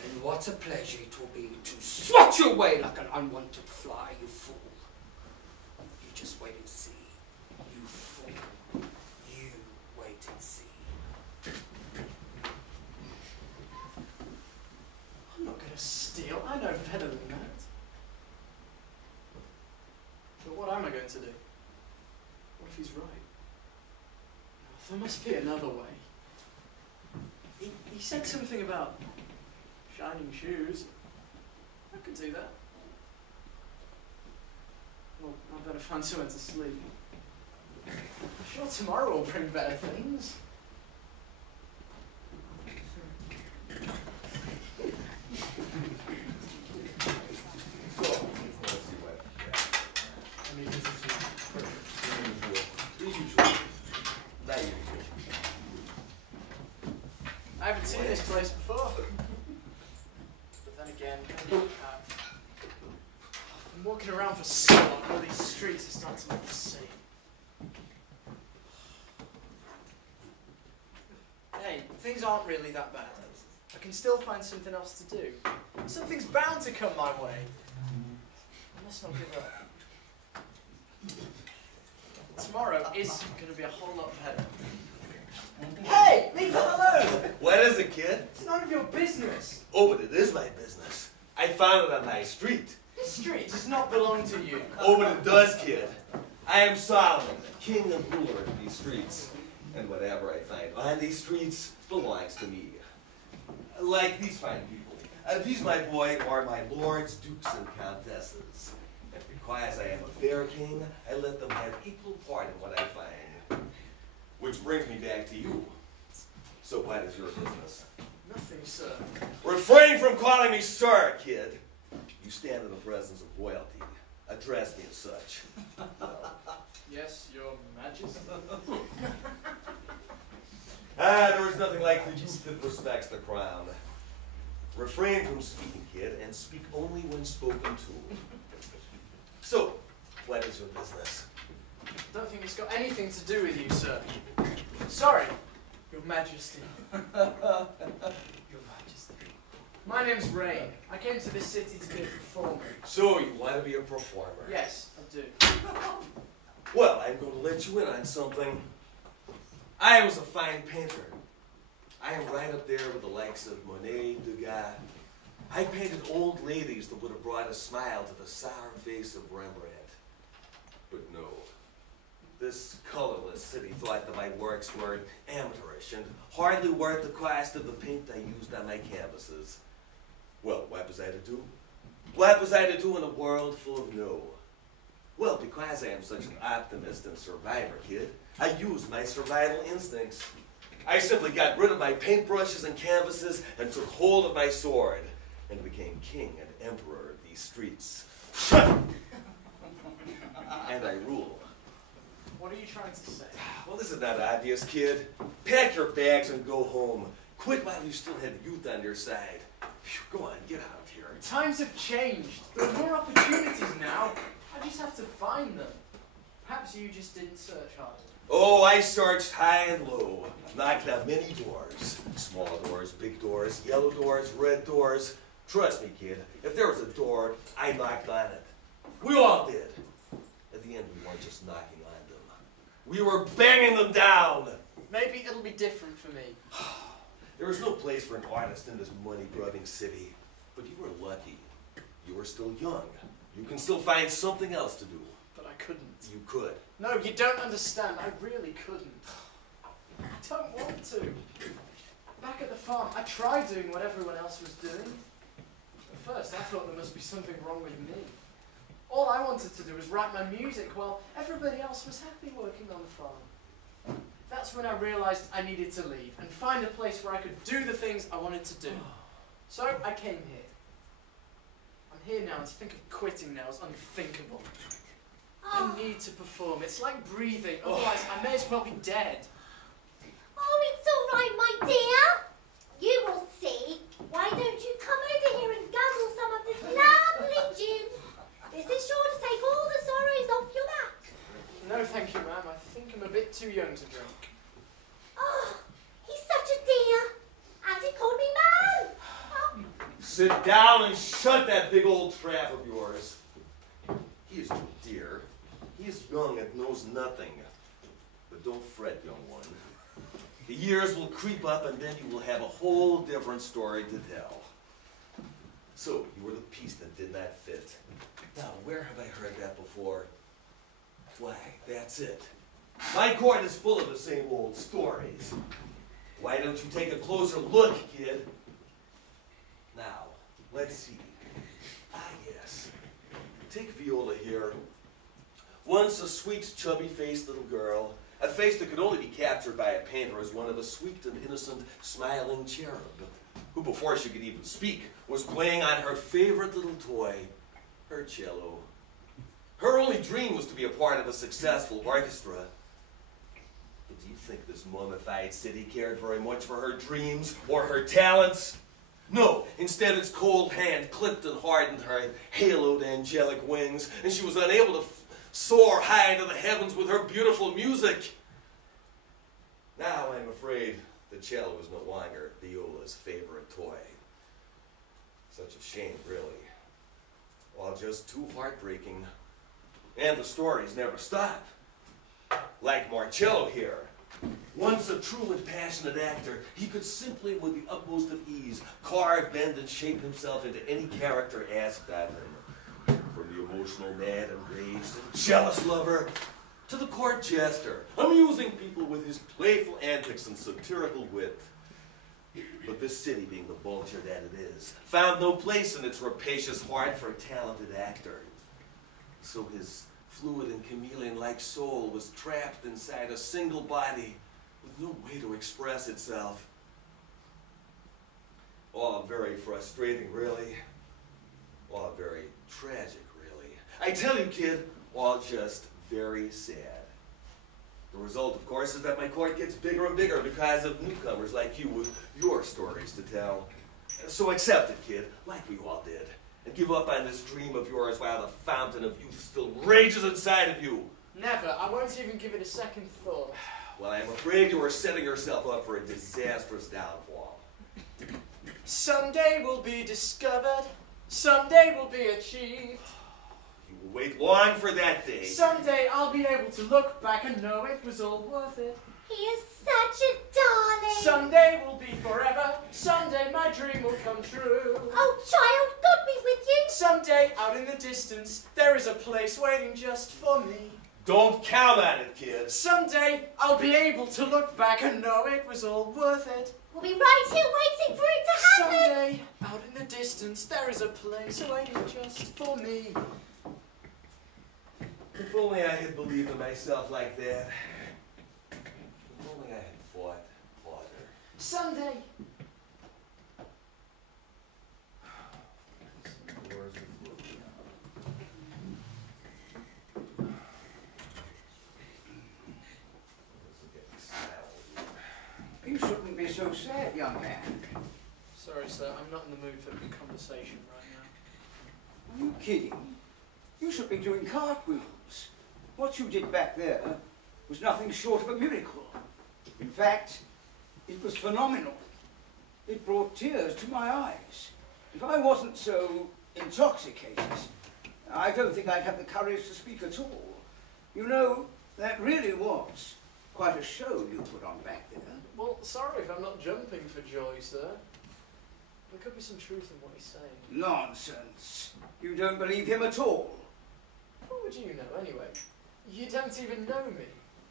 And what a pleasure it will be to swat you away like an unwanted fly, you fool. You just wait and see. You fool. You wait and see. I'm not going to steal. I know better than that. But what am I going to do? What if he's right? There must be another way. He said something about shining shoes. I could do that. Well, I better find somewhere to sleep. I'm sure tomorrow will bring better things. I haven't seen this place before. But then again, maybe I have. I'm walking around for so long, all these streets are starting to look the same. Hey, things aren't really that bad. I can still find something else to do. Something's bound to come my way. I must not give up. Tomorrow is going to be a whole lot better. Hey, leave that alone! What is it, kid? It's none of your business. Oh, but it is my business. I found it on my street. This street does not belong to you. Oh, but it does, kid. I am Solomon, king and ruler of these streets. And whatever I find on these streets belongs to me. Like these fine people. These, my boy, are my lords, dukes, and countesses. And because I am a fair king, I let them have equal part in what I find. Which brings me back to you. So what is your business? Nothing, sir. Refrain from calling me sir, kid. You stand in the presence of royalty. Address me as such. Yes, your majesty. There is nothing like the youth that respects the crown. Refrain from speaking, kid, and speak only when spoken to. So, what is your business? I don't think it's got anything to do with you, sir. Sorry, your majesty. Your Majesty. My name's Rain. I came to this city to be a performer. So, you want to be a performer? Yes, I do. Well, I'm going to let you in on something. I was a fine painter. I am right up there with the likes of Monet, Degas. I painted old ladies that would have brought a smile to the sour face of Rembrandt. But no. This colorless city thought that my works were amateurish and hardly worth the cost of the paint I used on my canvases. Well, what was I to do? What was I to do in a world full of no? Well, because I am such an optimist and survivor, kid, I used my survival instincts. I simply got rid of my paintbrushes and canvases and took hold of my sword and became king and emperor of these streets. And I rule. What are you trying to say? Well, this is not obvious, kid. Pack your bags and go home. Quit while you still have youth on your side. Phew, go on, get out of here. Times have changed. There are more opportunities now. I just have to find them. Perhaps you just didn't search hard. Oh, I searched high and low, knocked on many doors. Small doors, big doors, yellow doors, red doors. Trust me, kid, if there was a door, I knocked on it. We all did. At the end, we weren't just knocking on them. We were banging them down. Maybe it'll be different for me. There was no place for an artist in this money-grubbing city. But you were lucky. You were still young. You can still find something else to do. But I couldn't. You could. No, you don't understand. I really couldn't. I don't want to. Back at the farm, I tried doing what everyone else was doing. At first, I thought there must be something wrong with me. All I wanted to do was write my music while everybody else was happy working on the farm. That's when I realised I needed to leave and find a place where I could do the things I wanted to do. So I came here. I'm here now, and to think of quitting now is unthinkable. I need to perform. It's like breathing, otherwise I may as well be dead. Oh, it's all right, my dear. You will see. Why don't you come over here and guzzle some of this lovely gin? This is sure to take all the sorrows off your back. No, thank you, ma'am. I think I'm a bit too young to drink. Oh, he's such a dear. And he called me man. Oh. Sit down and shut that big old trap of yours. He is no dear. He is young and knows nothing. But don't fret, young one. The years will creep up and then you will have a whole different story to tell. So, you were the piece that did not fit. Now, where have I heard that before? Why, that's it. My court is full of the same old stories. Why don't you take a closer look, kid? Now, let's see. Ah, yes. Take Viola here. Once a sweet, chubby-faced little girl, a face that could only be captured by a painter as one of a sweet and innocent, smiling cherub, who, before she could even speak, was playing on her favorite little toy, her cello. Her only dream was to be a part of a successful orchestra. But do you think this mummified city cared very much for her dreams or her talents? No, instead its cold hand clipped and hardened her haloed angelic wings, and she was unable to soar high into the heavens with her beautiful music. Now I'm afraid the cello is no longer Viola's favorite toy. Such a shame, really. Well, just too heartbreaking. And the stories never stop. Like Marcello here. Once a true and passionate actor, he could simply, with the utmost of ease, carve, bend, and shape himself into any character asked of him. From the emotional, mad, enraged, and jealous lover, to the court jester, amusing people with his playful antics and satirical wit. But this city, being the vulture that it is, found no place in its rapacious heart for a talented actor. So his fluid and chameleon-like soul was trapped inside a single body with no way to express itself. All very frustrating, really. All very tragic, really. I tell you, kid, all just very sad. The result, of course, is that my court gets bigger and bigger because of newcomers like you with your stories to tell. So accept it, kid, like we all did. And give up on this dream of yours while the fountain of youth still rages inside of you. Never. I won't even give it a second thought. Well, I'm afraid you are setting yourself up for a disastrous downfall. Someday we'll be discovered. Someday we'll be achieved. You will wait long for that day. Someday I'll be able to look back and know it was all worth it. He is such a darling. Someday we'll be forever. Someday my dream will come true. Oh, child, God be with you. Someday, out in the distance, there is a place waiting just for me. Don't count on it, kid. Someday I'll be able to look back and know it was all worth it. We'll be right here waiting for it to happen. Someday, out in the distance, there is a place waiting just for me. If only I had believed in myself like that. If only I had fought harder. Someday. You shouldn't be so sad, young man. Sorry, sir, I'm not in the mood for a conversation right now. Are you kidding? You should be doing cartwheels. What you did back there was nothing short of a miracle. In fact, it was phenomenal. It brought tears to my eyes. If I wasn't so intoxicated, I don't think I'd have the courage to speak at all. You know, that really was quite a show you put on back there. Well, sorry if I'm not jumping for joy, sir. There could be some truth in what he's saying. Nonsense. You don't believe him at all. What would you know, anyway? You don't even know me.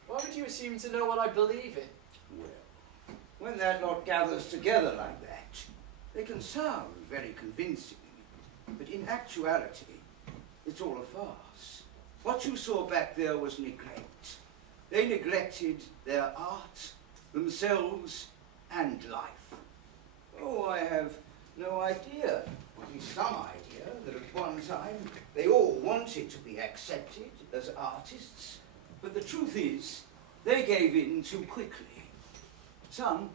Why would you assume to know what I believe in? Well, when that lot gathers together like that, they can sound very convincing, but in actuality, it's all a farce. What you saw back there was neglect. They neglected their art, themselves, and life. Oh, I have no idea, or at least some idea, that at one time they all wanted to be accepted as artists, but the truth is, they gave in too quickly. Son,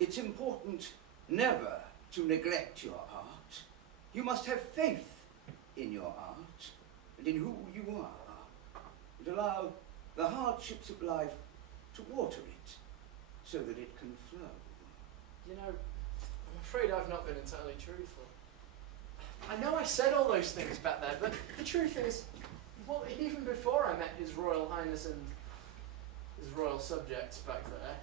it's important never to neglect your art. You must have faith in your art and in who you are, and allow the hardships of life to water it so that it can flow. You know, I'm afraid I've not been entirely truthful. I know I said all those things back there, but the truth is, well, even before I met His Royal Highness and his royal subjects back there,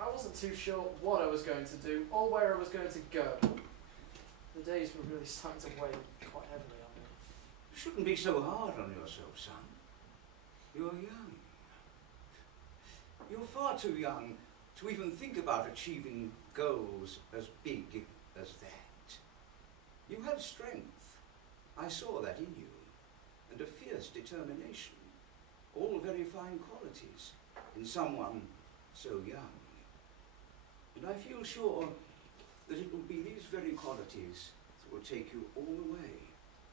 I wasn't too sure what I was going to do or where I was going to go. The days were really starting to weigh quite heavily on me. You shouldn't be so hard on yourself, son. You're young. You're far too young to even think about achieving goals as big as that. You have strength. I saw that in you. And a fierce determination. All very fine qualities in someone so young. And I feel sure that it will be these very qualities that will take you all the way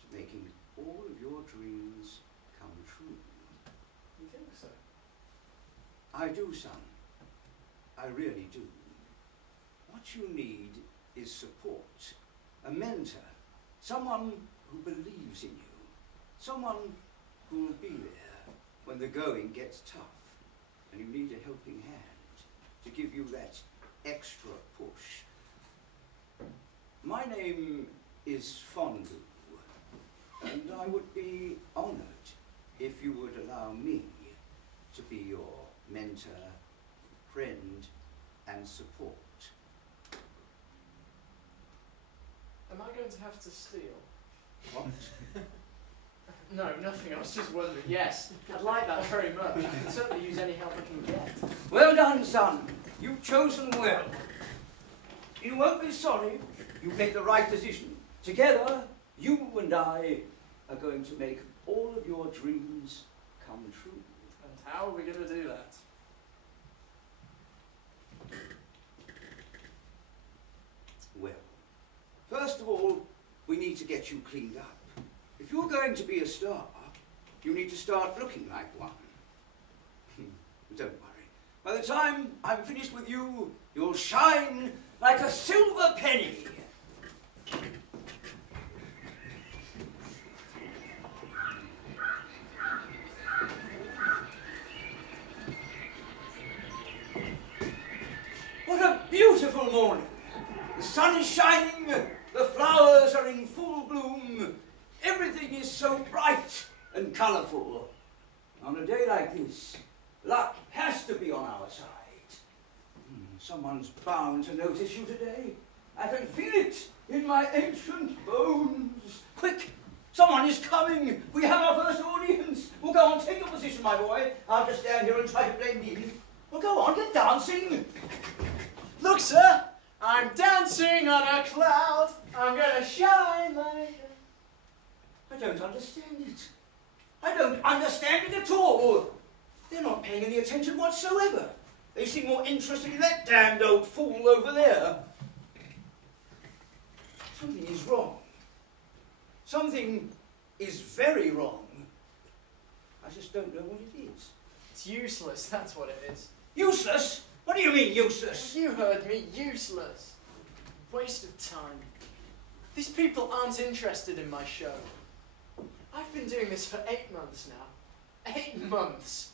to making all of your dreams come true. You think so? I do, son. I really do. What you need is support, a mentor, someone who believes in you, someone who will be there when the going gets tough and you need a helping hand to give you that extra push. My name is Fondue, and I would be honored if you would allow me to be your mentor, friend, and support. Am I going to have to steal? What? No, nothing. I was just wondering. Yes, I'd like that very much. I can certainly use any help I can get. Well done, son. You've chosen well. You won't be sorry. You made the right decision. Together, you and I are going to make all of your dreams come true. And how are we going to do that? Well, first of all, we need to get you cleaned up. If you're going to be a star, you need to start looking like one. Don't worry. By the time I'm finished with you, you'll shine like a silver penny. What a beautiful morning. The sun is shining, the flowers are in full bloom, everything is so bright and colourful. On a day like this, luck has to be on our side. Someone's bound to notice you today. I can feel it in my ancient bones. Quick, someone is coming. We have our first audience. Well, go on, take your position, my boy. I'll just stand here and try to blend in. Well, go on, get dancing. Look, sir, I'm dancing on a cloud. I'm going to shine like... I don't understand it. I don't understand it at all. They're not paying any attention whatsoever. They seem more interested in that damned old fool over there. Something is wrong. Something is very wrong. I just don't know what it is. It's useless, that's what it is. Useless? What do you mean, useless? You heard me, useless. Waste of time. These people aren't interested in my show. I've been doing this for 8 months now. 8 months.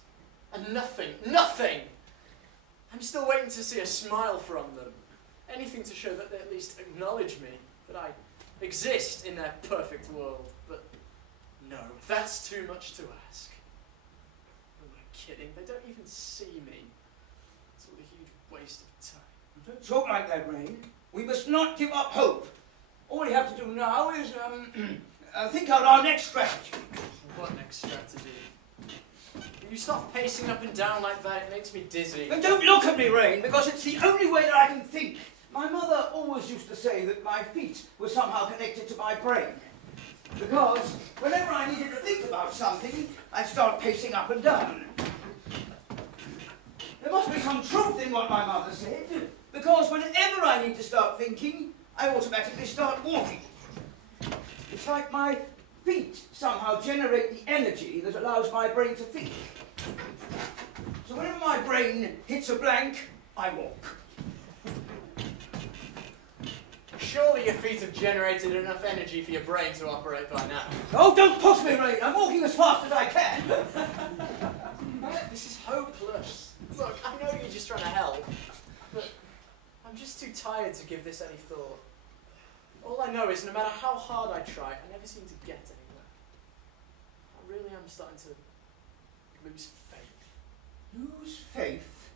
And nothing! I'm still waiting to see a smile from them. Anything to show that they at least acknowledge me, that I exist in their perfect world, but no, that's too much to ask. Who am I kidding? They don't even see me. It's all a huge waste of time. Don't talk like that, Rain. We must not give up hope. All we have to do now is think out our next strategy. What next strategy? You stop pacing up and down like that, it makes me dizzy. And don't look at me, Rain, because it's the only way that I can think. My mother always used to say that my feet were somehow connected to my brain. Because whenever I needed to think about something, I'd start pacing up and down. There must be some truth in what my mother said, because whenever I need to start thinking, I automatically start walking. It's like my feet somehow generate the energy that allows my brain to think. So whenever my brain hits a blank, I walk. Surely your feet have generated enough energy for your brain to operate by now. Oh, don't push me, Rain! I'm walking as fast as I can! This is hopeless. Look, I know you're just trying to help, but I'm just too tired to give this any thought. All I know is no matter how hard I try, I never seem to get anywhere. I really am starting to lose faith. Lose faith?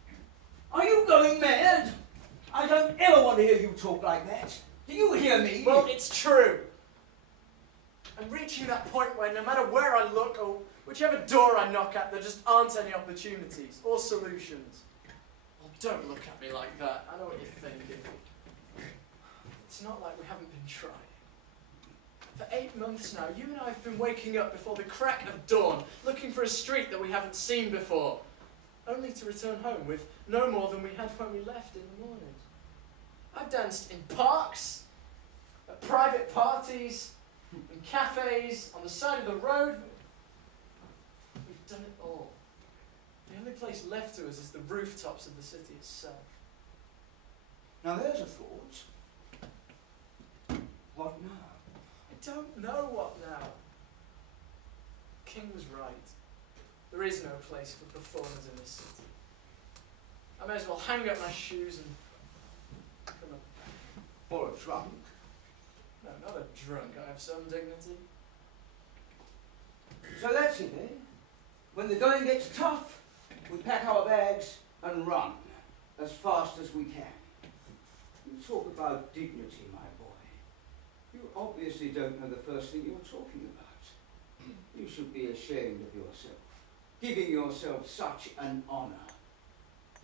Are you going mad? I don't ever want to hear you talk like that. Do you hear me? Well, it's true. I'm reaching that point where no matter where I look or whichever door I knock at, there just aren't any opportunities or solutions. Well, don't look at me like that. I know what you're thinking. It's not like we haven't been trying. For 8 months now, you and I have been waking up before the crack of dawn, looking for a street that we haven't seen before, only to return home with no more than we had when we left in the morning. I've danced in parks, at private parties, in cafes, on the side of the road. We've done it all. The only place left to us is the rooftops of the city itself. Now there's a thought. What now? I don't know what now. King was right. There is no place for performers in this city. I may as well hang up my shoes and become a... Or a drunk. No, not a drunk. I have some dignity. So that's it, eh? When the going gets tough, we pack our bags and run as fast as we can. You talk about dignity, my boy. You obviously don't know the first thing you're talking about. You should be ashamed of yourself, giving yourself such an honour.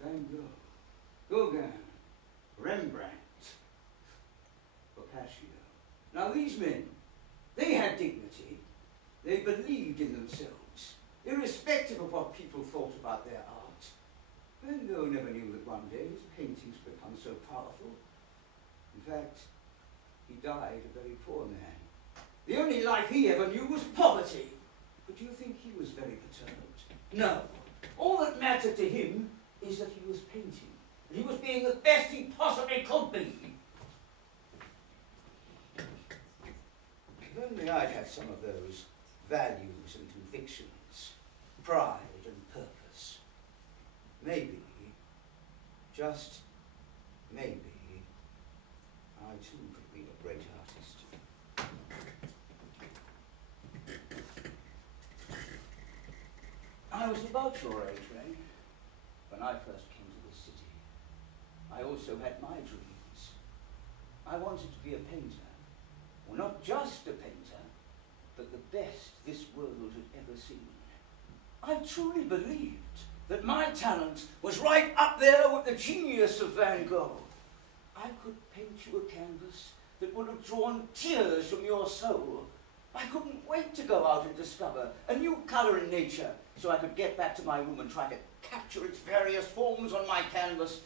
Van Gogh, Gauguin, Rembrandt, Boccaccio. Now these men, they had dignity. They believed in themselves, irrespective of what people thought about their art. Van Gogh never knew that one day his paintings would become so powerful. In fact, he died a very poor man. The only life he ever knew was poverty. But do you think he was very perturbed? No. All that mattered to him is that he was painting. And he was being the best he possibly could be. If only I'd had some of those values and convictions, pride and purpose. Maybe, just maybe, I too could be a great artist. I was about your age, Ray, when I first came to this city. I also had my dreams. I wanted to be a painter. Well, not just a painter, but the best this world had ever seen. I truly believed that my talent was right up there with the genius of Van Gogh. I could paint you a canvas that would have drawn tears from your soul. I couldn't wait to go out and discover a new colour in nature so I could get back to my room and try to capture its various forms on my canvas.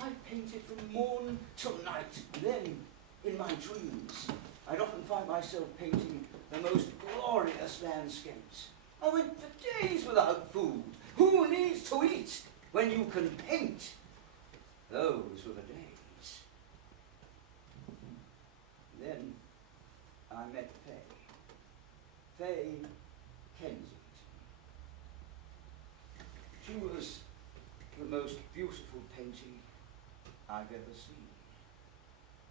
I painted from morn till night. Then, in my dreams, I'd often find myself painting the most glorious landscapes. I went for days without food. Who needs to eat when you can paint? Those were the days. Then I met Faye Kensington. She was the most beautiful painting I've ever seen.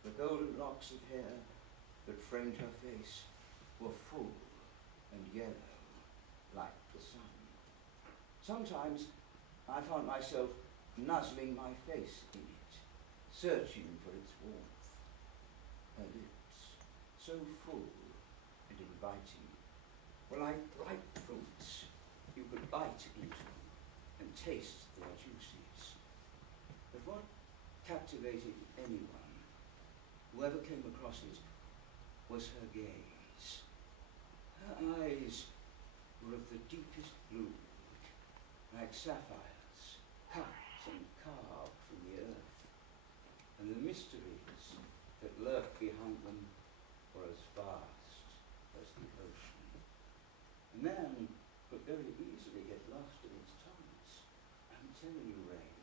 The golden locks of hair, that framed her face were full and yellow, like the sun. Sometimes I found myself nuzzling my face in it, searching for its warmth. Her lips, so full and inviting, were like ripe fruits you could bite into and taste their juices. But what captivated anyone, whoever came across it, was her gaze. Her eyes were of the deepest blue, like sapphires, cut and carved from the earth, and the mysteries that lurked behind them were as vast as the ocean. A man could very easily get lost in its torrents. I'm telling you, Rain,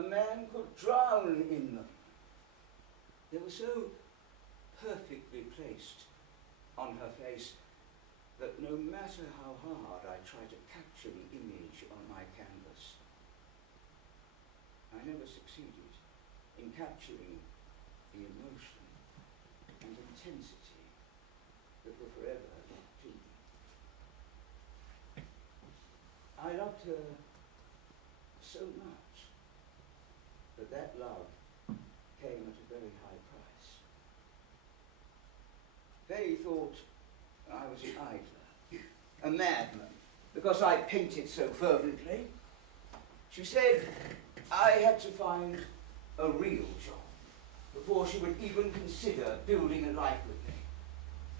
a man could drown in them. They were so perfectly placed on her face that no matter how hard I tried to capture the image on my canvas, I never succeeded in capturing the emotion and intensity that were forever locked in. I loved her so much that that love came at a very high price. They thought I was an idler, a madman, because I painted so fervently. She said I had to find a real job before she would even consider building a life with me.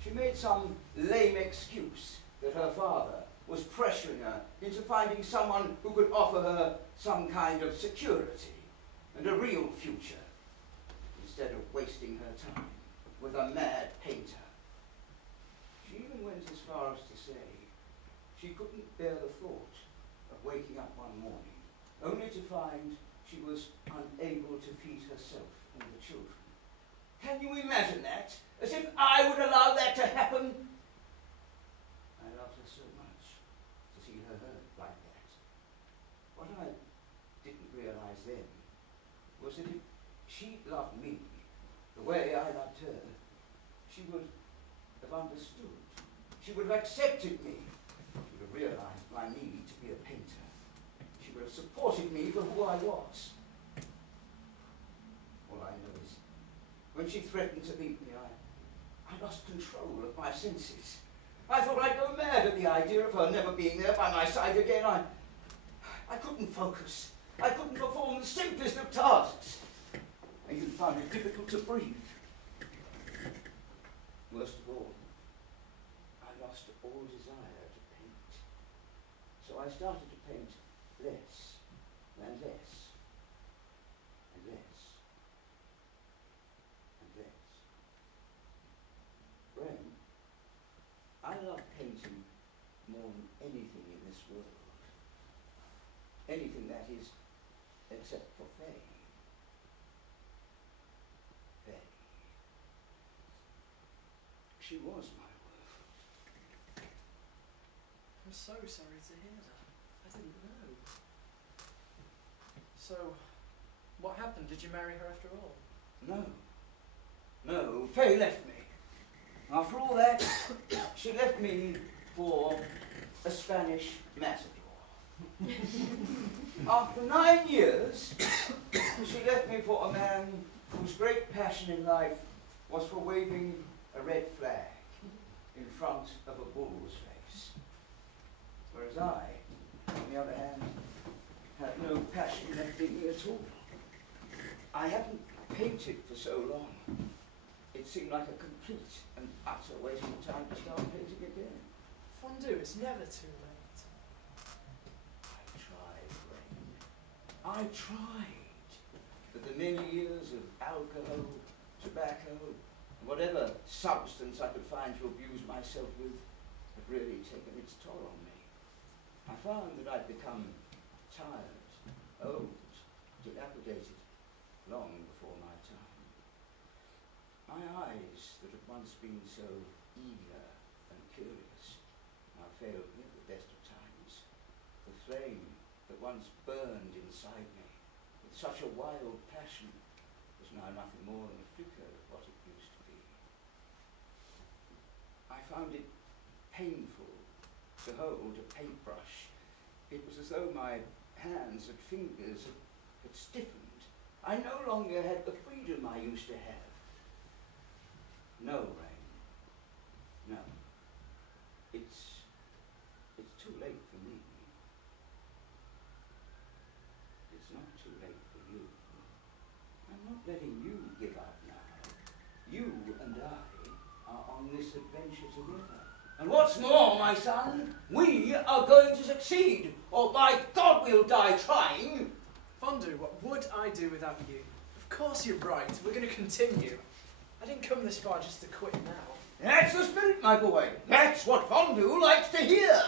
She made some lame excuse that her father was pressuring her into finding someone who could offer her some kind of security and a real future, instead of wasting her time with a mad painter. She even went as far as to say she couldn't bear the thought of waking up one morning only to find she was unable to feed herself and the children. Can you imagine that? As if I would allow that to happen? I loved her so much to see her hurt like that. What I didn't realize then was that if she loved me the way I loved her, she would have understood. She would have accepted me. She would have realized my need to be a painter. She would have supported me for who I was. All I know is, when she threatened to beat me, I lost control of my senses. I thought I'd go mad at the idea of her never being there by my side again. I couldn't focus. I couldn't perform the simplest of tasks. I even found it difficult to breathe. Worst of all, I lost all desire to paint. So I started to paint less and less and less and less. Brain, I love painting more than anything in this world. Anything that is, except for Faye. Faye. She was my world. I'm so sorry to hear that. I didn't know. So, what happened? Did you marry her after all? No. No, Faye left me. After all that, she left me for a Spanish matador. After 9 years, she left me for a man whose great passion in life was for waving a red flag in front of a bull's face. Whereas I, on the other hand, had no passion left in me at all. I hadn't painted for so long. It seemed like a complete and utter waste of time to start painting again. Fondue, it's never too late. I tried. But the many years of alcohol, tobacco, and whatever substance I could find to abuse myself with had really taken its toll on me. I found that I'd become tired, old, dilapidated, long before my time. My eyes, that had once been so eager and curious, now failed me at the best of times. The flame that once burned inside me with such a wild passion was now nothing more than a flicker of what it used to be. found it painful to hold a paintbrush. It was as though my hands and fingers had stiffened. I no longer had the freedom I used to have. No, Rain. No. It's too late for me. It's not too late for you. I'm not letting you give up now. You and I are on this adventure together. And what's more, my son, we are going to succeed, or by God we'll die trying. Fondue, what would I do without you? Of course you're right, we're going to continue. I didn't come this far just to quit now. That's the spirit, my boy. That's what Fondue likes to hear.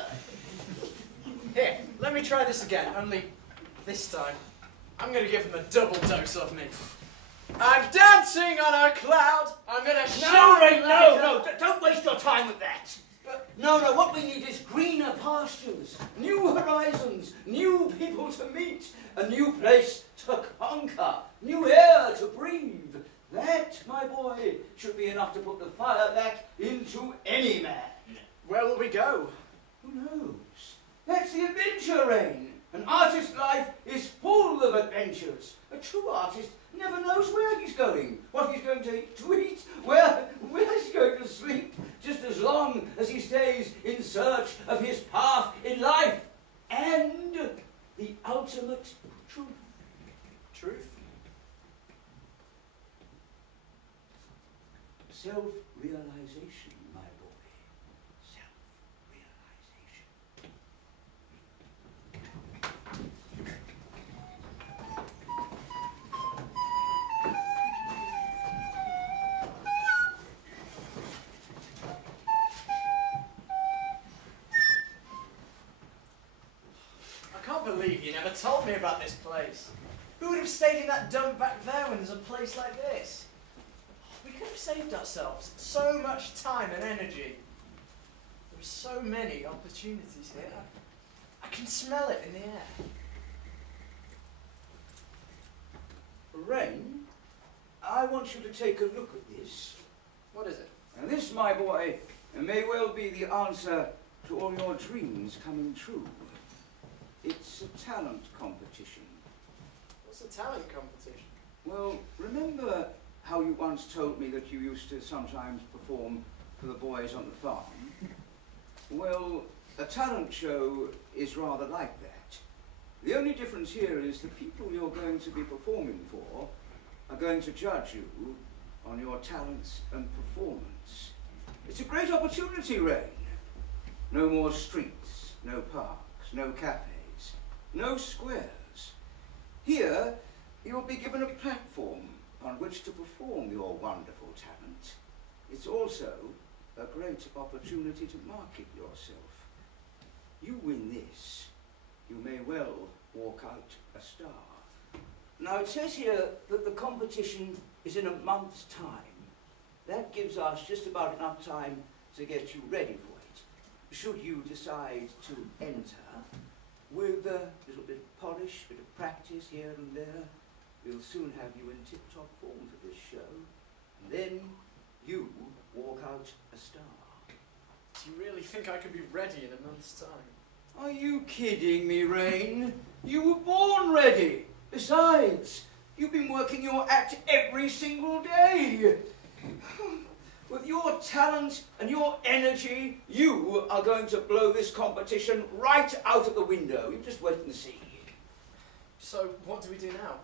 Here, let me try this again, only this time I'm going to give him a double dose of me. I'm dancing on a cloud, I'm going to shout. No, Ray, no, don't waste your time with that. But No, what we need is greener pastures, new horizons, new people to meet, a new place to conquer, new air to breathe. That, my boy, should be enough to put the fire back into any man. where will we go? Who knows? That's the adventure, Rain. An artist's life is full of adventures. A true artist never knows where he's going, what he's going to eat, where he's going to sleep, just as long as he stays in search of his path in life and the ultimate truth. Truth? Self-realization, my boy. Self-realization. I can't believe you never told me about this place. Who would have stayed in that dump back there when there's a place like this? We could have saved ourselves so much time and energy. There are so many opportunities here. I can smell it in the air. Rain, I want you to take a look at this. What is it? And this, my boy, may well be the answer to all your dreams coming true. It's a talent competition. What's a talent competition? Well, remember how you once told me that you used to sometimes perform for the boys on the farm? Well, a talent show is rather like that. The only difference here is the people you're going to be performing for are going to judge you on your talents and performance. It's a great opportunity, Rain. No more streets, no parks, no cafes, no squares. Here, you'll be given a platform on which to perform your wonderful talent. It's also a great opportunity to market yourself. You win this, you may well walk out a star. Now it says here that the competition is in a month's time. That gives us just about enough time to get you ready for it. Should you decide to enter, with a little bit of polish, bit of practice here and there, we'll soon have you in tip-top form for this show. And then you walk out a star. Do you really think I could be ready in a month's time? Are you kidding me, Rain? You were born ready. Besides, you've been working your act every single day. With your talent and your energy, you are going to blow this competition right out of the window. You just wait and see. So, what do we do now?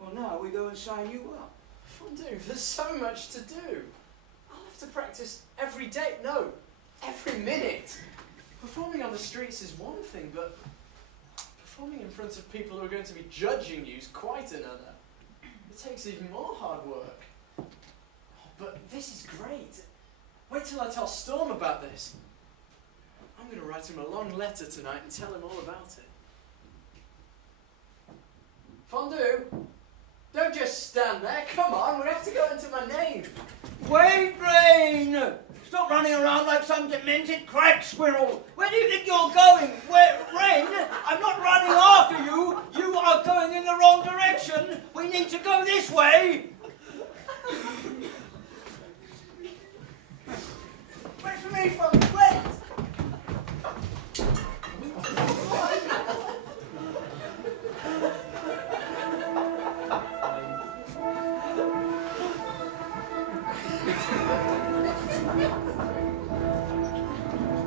Well, now we go and sign you up. Fondue, there's so much to do. I'll have to practice every day. No, every minute. Performing on the streets is one thing, but performing in front of people who are going to be judging you is quite another. It takes even more hard work. Oh, but this is great. Wait till I tell Storm about this. I'm going to write him a long letter tonight and tell him all about it. Fondue, don't just stand there. Come on, we have to go into my name. Wait, Rain! Stop running around like some demented crack squirrel. Where do you think you're going? Where, Rain? I'm not running after you. You are going in the wrong direction. We need to go this way. Wait for me, folks, wait!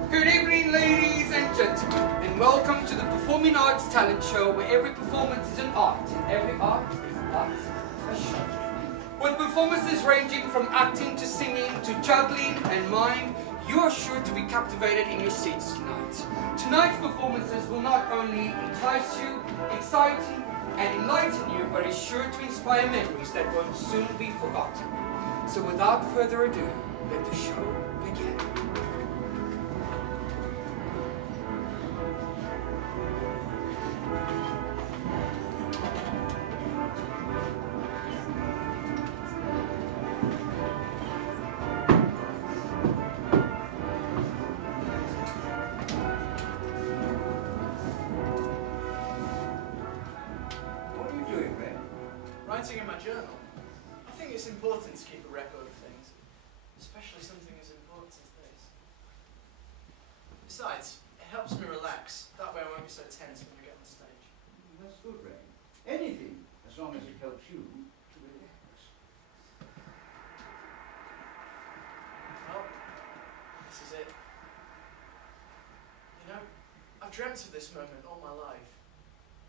Good evening, ladies and gentlemen, and welcome to the Performing Arts Talent Show, where every performance is an art, and every art is but a show. With performances ranging from acting to singing to juggling and mime, you are sure to be captivated in your seats tonight. Tonight's performances will not only entice you, excite you, and enlighten you, but is sure to inspire memories that won't soon be forgotten. So without further ado, let the show begin. Writing in my journal. I think it's important to keep a record of things, especially something as important as this. Besides, it helps me relax. That way I won't be so tense when I get on stage. That's good, Ray. Anything, as long as it helps you to relax. Well, this is it. You know, I've dreamt of this moment all my life.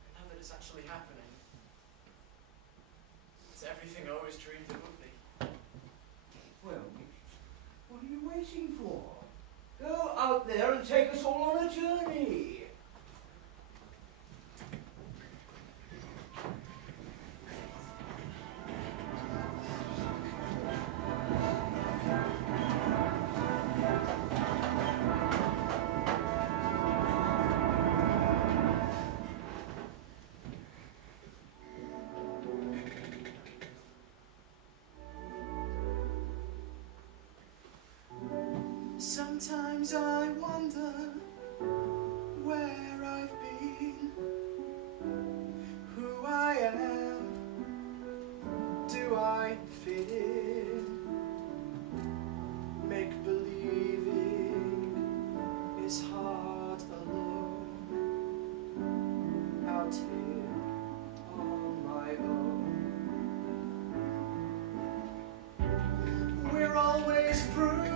And now that it's actually happening, it's everything I always dreamed it would be. Well, what are you waiting for? Go out there and take us all on a journey. Sometimes I wonder where I've been, who I am, do I fit in? Make believing is hard alone, out here on my own. We're always proving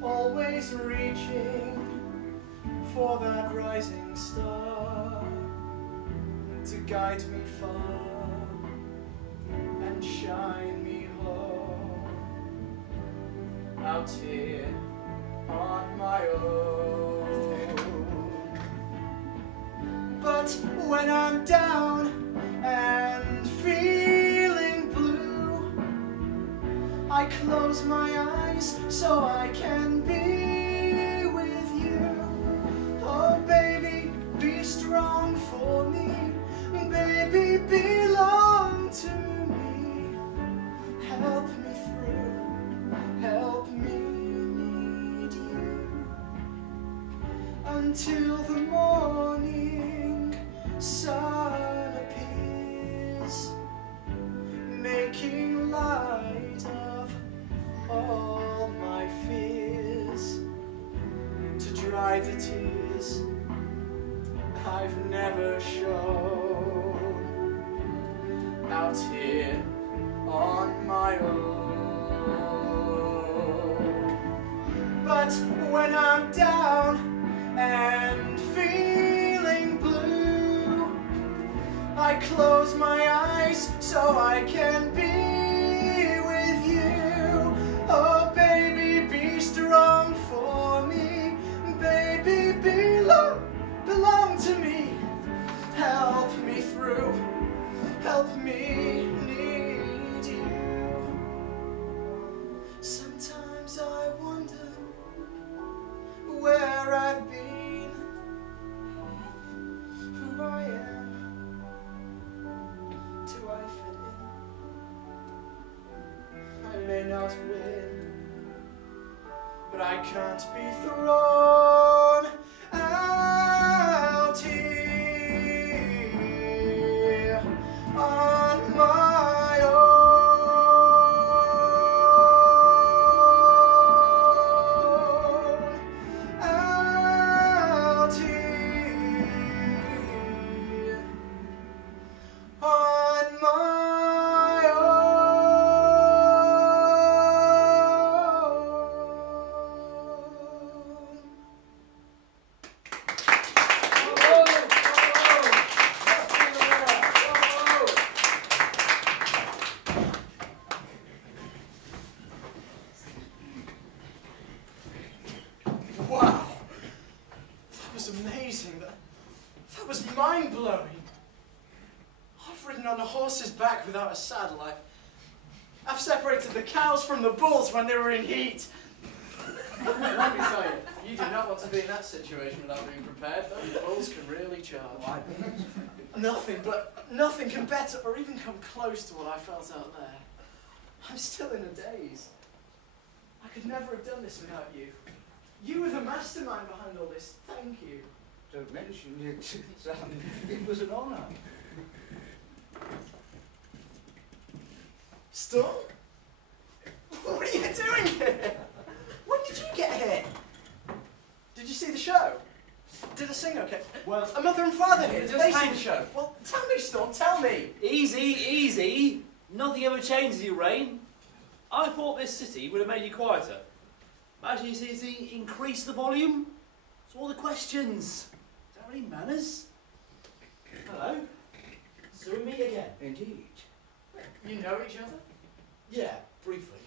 always reaching for that rising star to guide me far and shine me home, out here on my own. But when I'm down and feeling blue, I close my eyes so I can be with you. Oh baby, be strong for me. Baby, belong to me. Help me through, help me need you. Until the morning sun appears, making light of all my fears, to dry the tears I've never shown, out here on my own. But when I'm down and feeling blue, I close my eyes so I can be with you. Oh baby, be strong for me. Baby, belong to me. Help me through, help me need you. Sometimes I wonder where I've been, who I am, do I fit in? I may not win, but I can't be thrown out here on my own. mind-blowing. I've ridden on a horse's back without a saddle. I've separated the cows from the bulls when they were in heat. Let me tell you, you do not want to be in that situation without being prepared. Those bulls can really charge. Oh, I bet. Nothing can better or even come close to what I felt out there. I'm still in a daze. I could never have done this without you. You were the mastermind behind all this. Thank you. Don't mention it, son. It was an honour. Storm? What are you doing here? When did you get here? Did you see the show? Did I sing okay? Well, a mother and father here. Did just they see hang- the show? Well, tell me, Storm, tell me. easy, easy. Nothing ever changes you, Rain. I thought this city would have made you quieter. Imagine you see, increase the volume. So all the questions. Is that really manners? Hello. So we meet again. Indeed. You know each other? Yeah, briefly.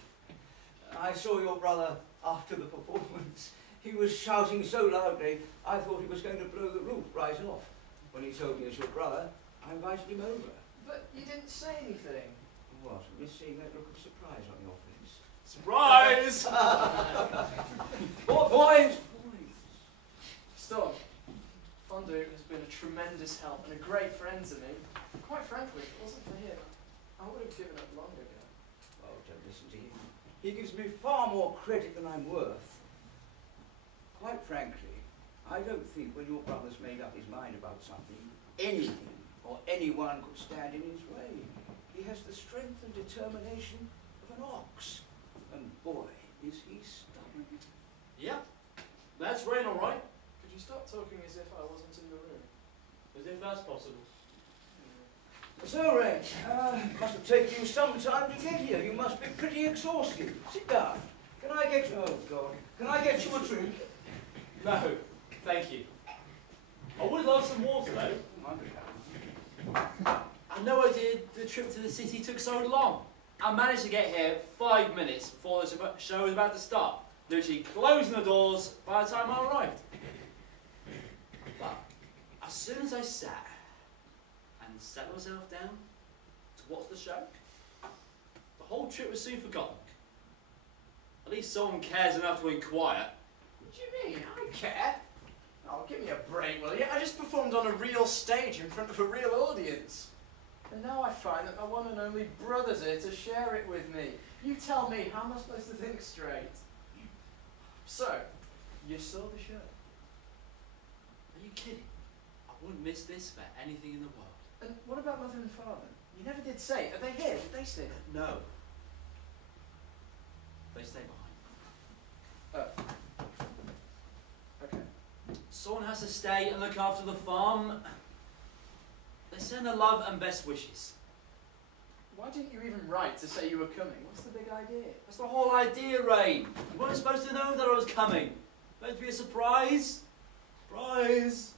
I saw your brother after the performance. He was shouting so loudly, I thought he was going to blow the roof right off. When he told me it's your brother, I invited him over. But you didn't say anything. What? Miss seeing that look of surprise on your face? Surprise! Boys! Storm, Fondue has been a tremendous help and a great friend to me. Quite frankly, if it wasn't for him, I would have given up long ago. Oh, don't listen to him. He gives me far more credit than I'm worth. Quite frankly, I don't think when your brother's made up his mind about something, anything or anyone could stand in his way. He has the strength and determination of an ox. And boy, is he stubborn. Yeah, that's Rain, all right. Could you stop talking as if I wasn't in the room? As if that's possible. So, Ray, must have taken you some time to get here. You must be pretty exhausted. Sit down. Can I get you... Oh, God. Can I get you a drink? No, thank you. I would love some water, though. I know I did. The trip to the city took so long. I managed to get here 5 minutes before the show was about to start. Literally closing the doors by the time I arrived. But as soon as I sat and sat myself down to watch the show, the whole trip was soon forgotten. At least someone cares enough to inquire. What do you mean? I care. Oh, give me a break, will you? I just performed on a real stage in front of a real audience. And now I find that my one and only brother's here to share it with me. You tell me, how am I supposed to think straight? So, you saw the show? Are you kidding? I wouldn't miss this for anything in the world. And what about mother and father? You never did say. Are they here? Did they stay here? No. They stay behind. Oh. Okay. Someone has to stay and look after the farm. They send their love and best wishes. Why didn't you even write to say you were coming? What's the big idea? That's the whole idea, Rain. You weren't supposed to know that I was coming. Meant to be a surprise. Surprise.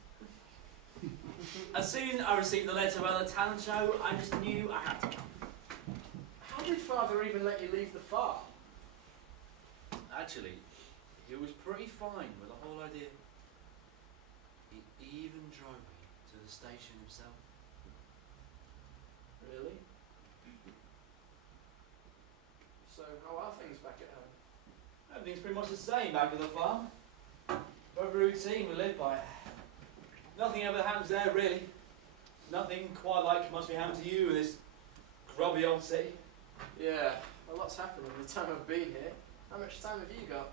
As soon as I received the letter about the talent show, I just knew I had to come. How did father even let you leave the farm? Actually, he was pretty fine with the whole idea. He even drove me to the station himself. Really? So, how are things back at home? Everything's pretty much the same back at the farm. Very routine we live by. Nothing ever happens there, really. Nothing quite like must be happening to you in this grubby old city. Yeah, a lot's happened in the time I've been here. How much time have you got?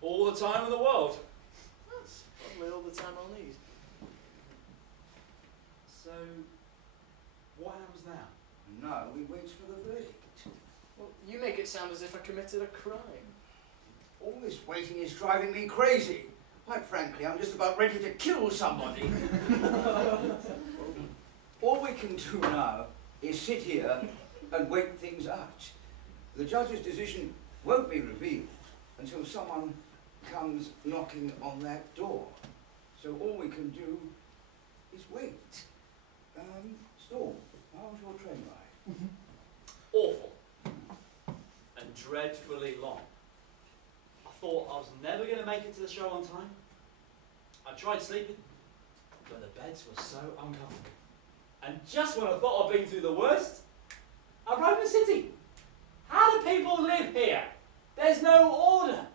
All the time in the world. That's probably all the time I'll need. So, what happens now? No, we wait for the verdict. Well, you make it sound as if I committed a crime. All this waiting is driving me crazy. Quite frankly, I'm just about ready to kill somebody. All we can do now is sit here and wait things out. The judge's decision won't be revealed until someone comes knocking on that door. So all we can do is wait. Storm, how was your train ride? Awful. And dreadfully long. I thought I was never going to make it to the show on time. I tried sleeping. but the beds were so uncomfortable. And just when I thought I'd been through the worst, I arrived in the city. How do people live here? There's no order.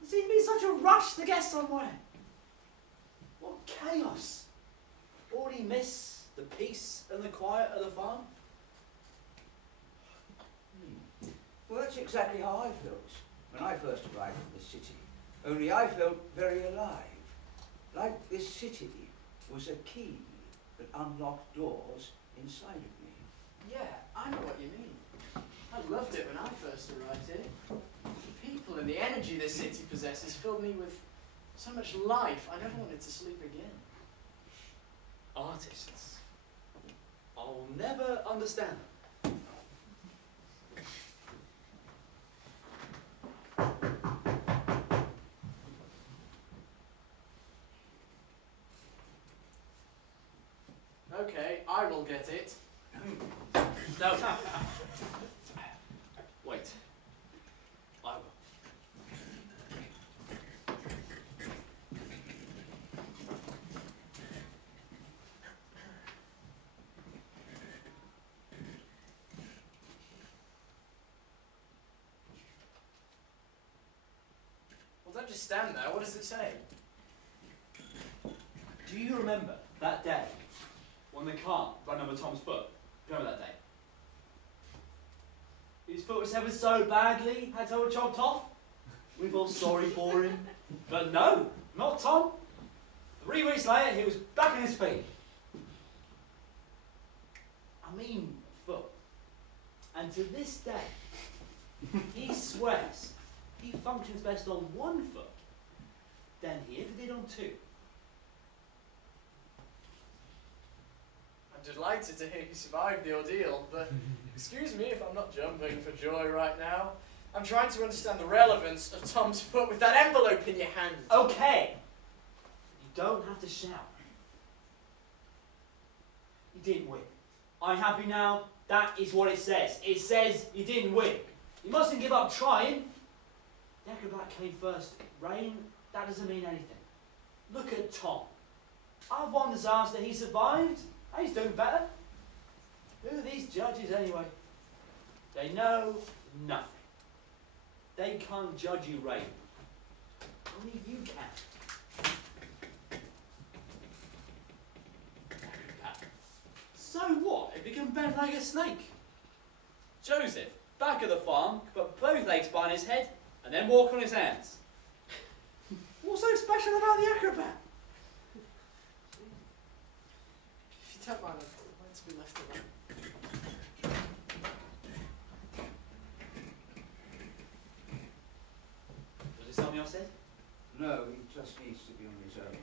There seems to be such a rush to get somewhere. What chaos. Already miss the peace and the quiet of the farm? Well, that's exactly how I felt when I first arrived in the city. Only I felt very alive. Like this city was a key that unlocked doors inside of me. Yeah, I know what you mean. I loved it when I first arrived here. The people and the energy this city possesses filled me with so much life, I never wanted to sleep again. Artists. I'll never understand them. Okay, I will get it. No. Wait. I will. Well, don't just stand there. What does it say? Do you remember that day when the cart ran over Tom's foot? Do you remember that day? His foot was ever so badly, had to have it chopped off. We felt sorry for him. But no, not Tom. 3 weeks later, he was back on his feet. I mean, foot. And to this day, he swears he functions best on 1 foot than he ever did on 2. I'm delighted to hear you survived the ordeal, but excuse me if I'm not jumping for joy right now. I'm trying to understand the relevance of Tom's foot with that envelope in your hand. Okay. You don't have to shout. You didn't win. Are you happy now? That is what it says. It says you didn't win. You mustn't give up trying. The acrobat came first. Rain, that doesn't mean anything. Look at Tom. I've one disaster, he survived. He's doing better. Who are these judges anyway? They know nothing. They can't judge you, Ray. Only you can. So what if he can bend like a snake? Joseph, back at the farm, could put both legs behind his head and then walk on his hands. What's so special about the acrobat? If you don't mind, I'd like to be left alone. Was it something else said? No, he just needs to be on his own.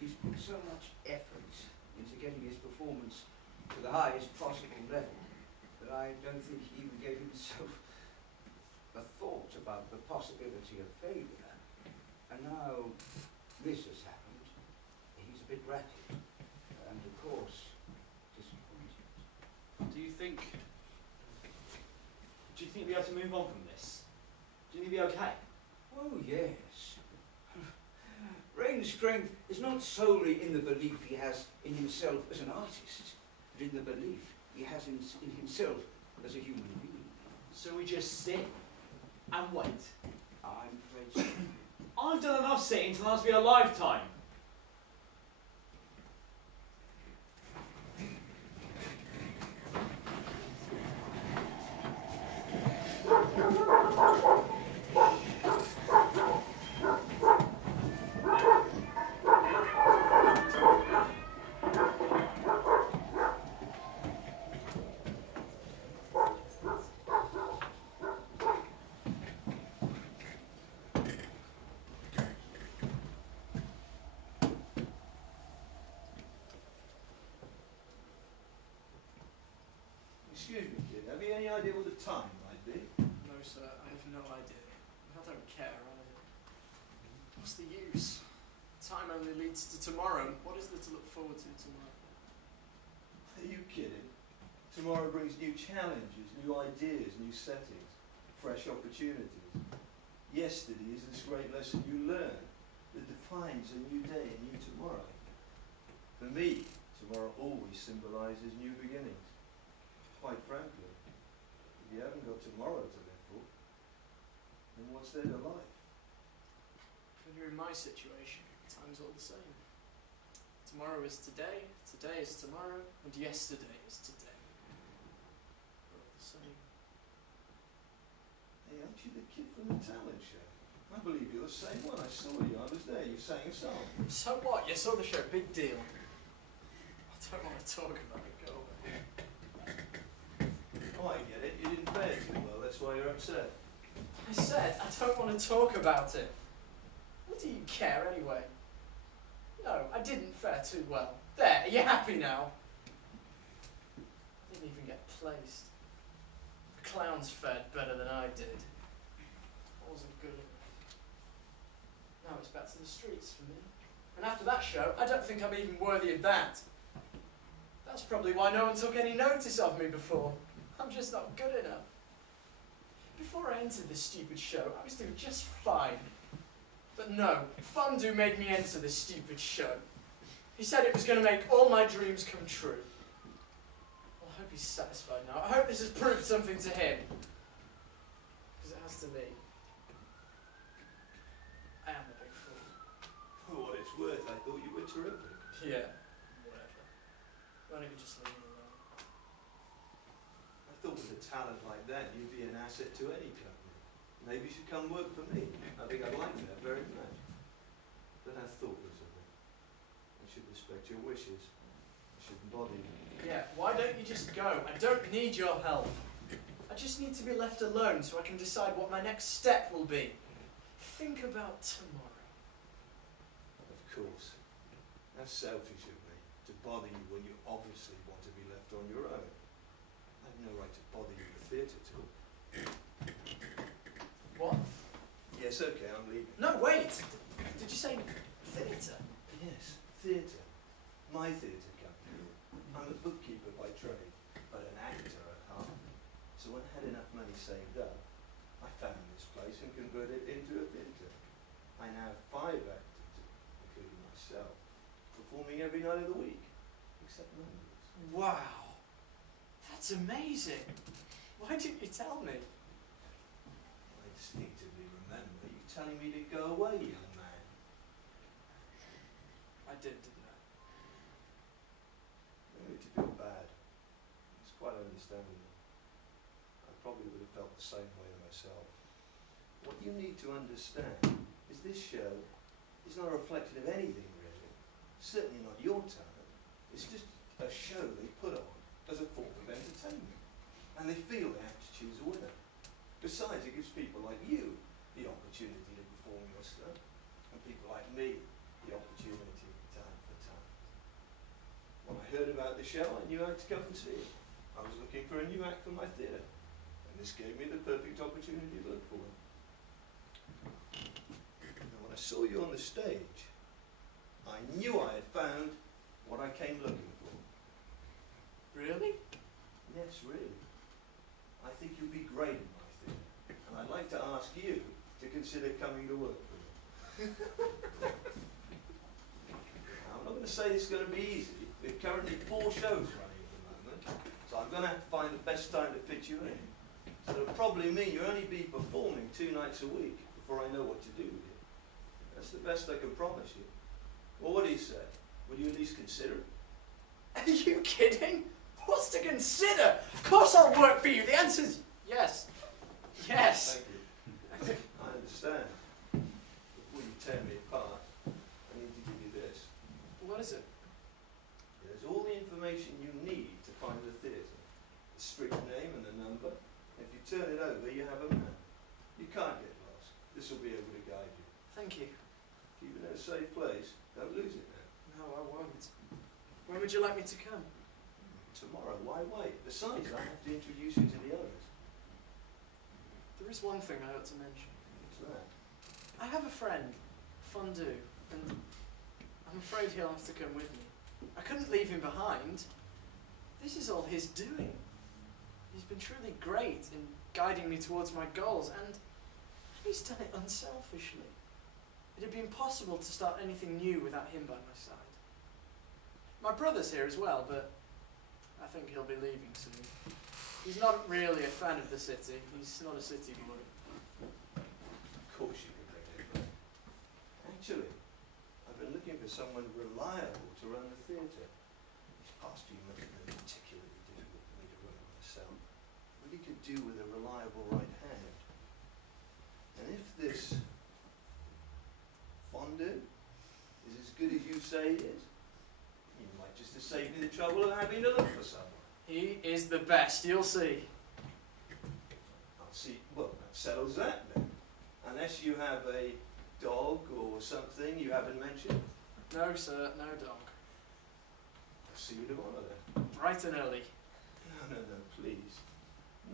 He's put so much effort into getting his performance to the highest possible level that I don't think he even gave himself a thought about the possibility of failure. And now this has happened. He's a bit rattled and, of course, disappointed. Do you think we'll be able to move on from this? Do you think we'll be okay? Oh, yes. Rain's strength is not solely in the belief he has in himself as an artist, but in the belief he has in himself as a human being. So we just sit and wait? I'm afraid so. I've done enough sitting to last me a lifetime. Excuse me, kid, have you any idea what the time might be? No, sir, I have no idea. I don't care either. What's the use? Time only leads to tomorrow. What is there to look forward to tomorrow? Are you kidding? Tomorrow brings new challenges, new ideas, new settings, fresh opportunities. Yesterday is this great lesson you learn that defines a new day, a new tomorrow. For me, tomorrow always symbolises new beginnings. Quite frankly, if you haven't got tomorrow to live for, then what's there to life? When you're in my situation, time's all the same. Tomorrow is today, today is tomorrow, and yesterday is today. We're all the same. Hey, aren't you the kid from the talent show? I believe you're the same one. I saw you. I was there. You sang a song. So what? You saw the show, big deal. I don't want to talk about it, go away. Oh, I get it. You didn't fare too well. That's why you're upset. I said I don't want to talk about it. What do you care anyway? No, I didn't fare too well. There, are you happy now? I didn't even get placed. The clowns fared better than I did. I wasn't good enough. Now it's back to the streets for me. And after that show, I don't think I'm even worthy of that. That's probably why no one took any notice of me before. I'm just not good enough. Before I entered this stupid show, I was doing just fine. But no, Fondue made me enter this stupid show. He said it was going to make all my dreams come true. Well, I hope he's satisfied now. I hope this has proved something to him. Because it has to me. I am a big fool. For what it's worth, I thought you were terrific. Yeah, whatever. Why don't you just leave me alone? I thought with a talent like that, you'd be an asset to any company. Maybe you should come work for me. I think I'd like that very much. But that's thoughtless of me. I should respect your wishes. I shouldn't bother you. Yeah, why don't you just go? I don't need your help. I just need to be left alone so I can decide what my next step will be. Think about tomorrow. Of course. That's selfish of me, to bother you when you obviously want to be left on your own. I have no right to bother you in the theatre talk. What? Yes, okay, I'm leaving. No, wait! Did you say theatre? Yes, theatre. My theatre company. I'm a bookkeeper by trade, but an actor at heart. So when I had enough money saved up, I found this place and converted it into a theatre. I now have 5 actors, including myself, performing every night of the week, except Mondays. Wow! That's amazing! Why didn't you tell me? I instinctively remember you telling me to go away, young man. I did, didn't I? No need to feel bad. It's quite understandable. I probably would have felt the same way myself. What you need to understand is this show is not a reflection of anything really. Certainly not your talent. It's just a show they put on as a form of entertainment. And they feel they have to choose a winner. Besides, it gives people like you the opportunity to perform your stuff. And people like me the opportunity talent for talent. When I heard about the show, I knew I had to come and see it. I was looking for a new act for my theatre. And this gave me the perfect opportunity to look for it. And when I saw you on the stage, I knew I had found what I came looking for. Really? Yes, really. I think you'll be great in my theatre. And I'd like to ask you to consider coming to work for me. Now, I'm not going to say it's going to be easy. There are currently 4 shows running at the moment, so I'm going to have to find the best time to fit you in. So it'll probably mean you'll only be performing 2 nights a week before I know what to do with you. That's the best I can promise you. Well, what do you say? Would you at least consider it? Are you kidding? What's to consider? Of course I'll work for you. The answer's yes. Yes. Thank you. I understand. Before you tear me apart, I need to give you this. What is it? There's all the information you need to find the theatre. The street name and the number. If you turn it over, you have a map. You can't get lost. This will be able to guide you. Thank you. Keep it in a safe place. Don't lose it now. No, I won't. When would you like me to come? Tomorrow, why wait? Besides, I have to introduce you to the others. There is one thing I ought to mention. What's that? I have a friend, Fondue, and I'm afraid he'll have to come with me. I couldn't leave him behind. This is all his doing. He's been truly great in guiding me towards my goals, and he's done it unselfishly. It had been impossible to start anything new without him by my side. My brother's here as well, but I think he'll be leaving soon. He's not really a fan of the city. He's not a city boy. Of course you can bring him back. Actually, I've been looking for someone reliable to run the theatre. These past few months have been particularly difficult for me to run myself. But he could do with a reliable right hand. And if this fondue is as good as you say it is, you might just have saved me the trouble of having to look for someone. He is the best, you'll see. I'll see. Well, that settles that then. Unless you have a dog or something you haven't mentioned. No, sir, no dog. I'll see you tomorrow then. Bright and early. No, please.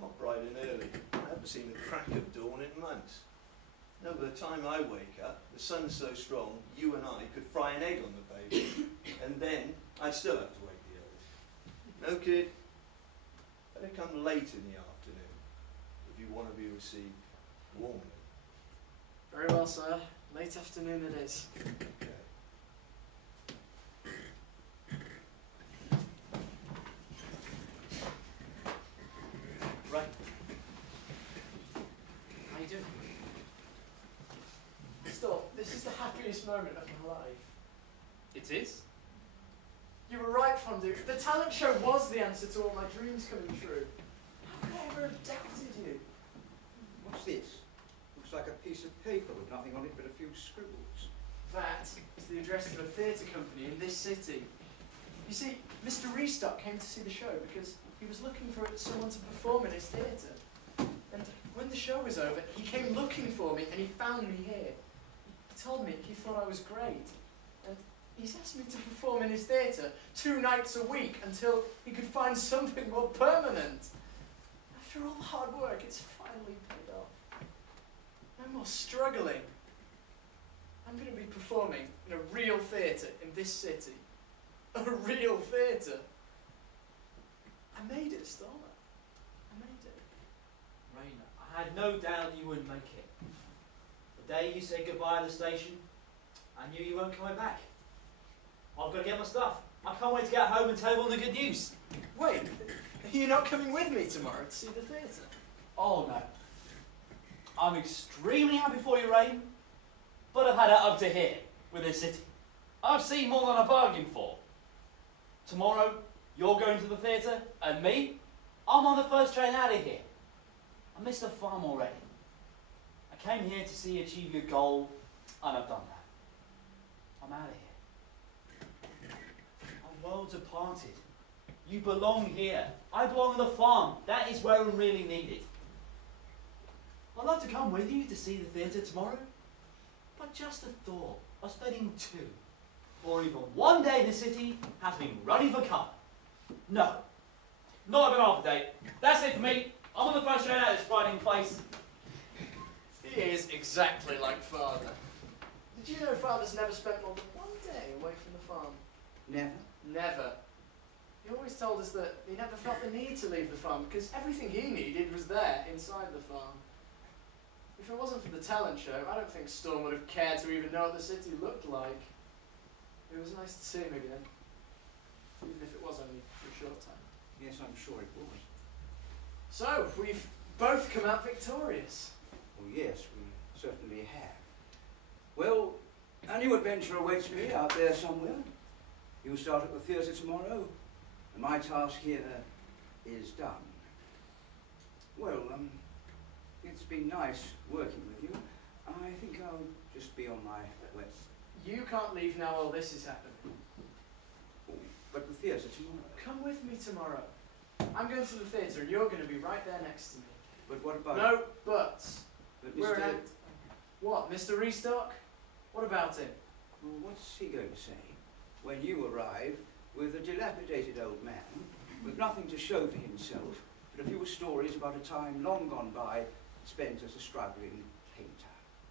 Not bright and early. I haven't seen the crack of dawn in months. No, by the time I wake up, the sun's so strong, you and I could fry an egg on the pavement, and then I'd still have to wake the others. No, kid. Better come late in the afternoon if you want to be received warmly. Very well, sir. Late afternoon it is. Okay. Right. How you doing? Stop. This is the happiest moment of my life. It is? You were right, Fondue. The talent show was the answer to all my dreams coming true. How could I ever have doubted you? What's this? Looks like a piece of paper with nothing on it but a few scribbles. That is the address of a theatre company in this city. You see, Mr. Restock came to see the show because he was looking for someone to perform in his theatre. And when the show was over, he came looking for me and he found me here. He told me he thought I was great. And he's asked me to perform in his theatre 2 nights a week until he could find something more permanent. After all the hard work, it's finally paid off. No more struggling. I'm going to be performing in a real theatre in this city. A real theatre. I made it, Stormer. I made it. Raina, I had no doubt you wouldn't make it. The day you said goodbye at the station, I knew you weren't coming back. I've got to get my stuff. I can't wait to get home and tell everyone the good news. Wait, are you not coming with me tomorrow to see the theatre? Oh no. I'm extremely happy for you, Rain, but I've had it up to here with this city. I've seen more than I bargained for. Tomorrow, you're going to the theatre, and me, I'm on the first train out of here. I missed the farm already. I came here to see you achieve your goal, and I've done that. I'm out of here. Our worlds are parted. You belong here. I belong on the farm. That is where I'm really needed. I'd love to come with you to see the theatre tomorrow, but just the thought of spending 2 or even 1 day in the city has been running for cover. No, not even half a day. That's it for me. I'm on the first train out of this frightening place. He is exactly like Father. Did you know Father's never spent more than 1 day away from the farm? Never? Never. He always told us that he never felt the need to leave the farm because everything he needed was there inside the farm. If it wasn't for the talent show, I don't think Storm would have cared to even know what the city looked like. It was nice to see him again, even if it was only for a short time. Yes, I'm sure it was. So, we've both come out victorious. Well, yes, we certainly have. Well, a new adventure awaits me out there somewhere. You start at the theatre tomorrow, and my task here is done. Well, it's been nice working with you. I think I'll just be on my way. You can't leave now while this is happening. Oh, but the theatre tomorrow. Come with me tomorrow. I'm going to the theatre and you're going to be right there next to me. But what about... No buts. But We're Mr. an act. What, Mr. Restock? What about him? Well, what's he going to say when you arrive with a dilapidated old man with nothing to show for himself but a few stories about a time long gone by spent as a struggling painter?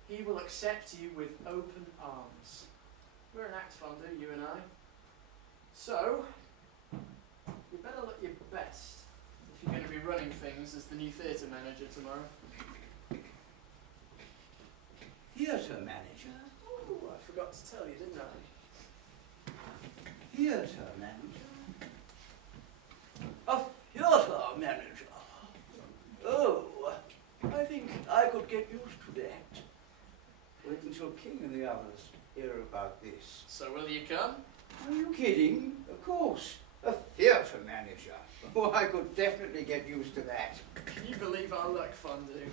He will accept you with open arms. We're an act funder, you and I. So, you better look your best if you're going to be running things as the new theatre manager tomorrow. Theatre manager? Oh, I forgot to tell you, didn't I? theatre manager? A theatre manager? Oh, I think I could get used to that. Wait until King and the others hear about this. So will you come? Are you kidding? Of course. A theatre manager. Oh, I could definitely get used to that. Can you believe our luck, Fondue?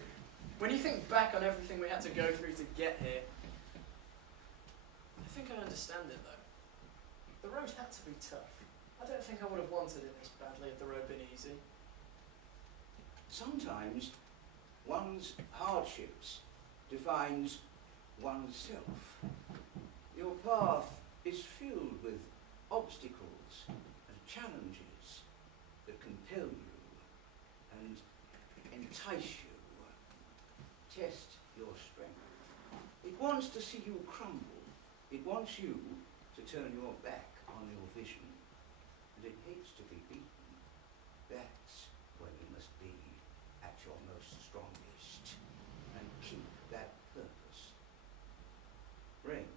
When you think back on everything we had to go through to get here, I think I understand it though. The road had to be tough. I don't think I would have wanted it this badly if the road been easy. Sometimes one's hardships defines oneself. Your path is filled with obstacles and challenges that compel you and entice you, test your strength. It wants to see you crumble. It wants you to turn your back on your vision, and it hates to be beaten. That's when you must be at your most strongest and keep that purpose. Rain,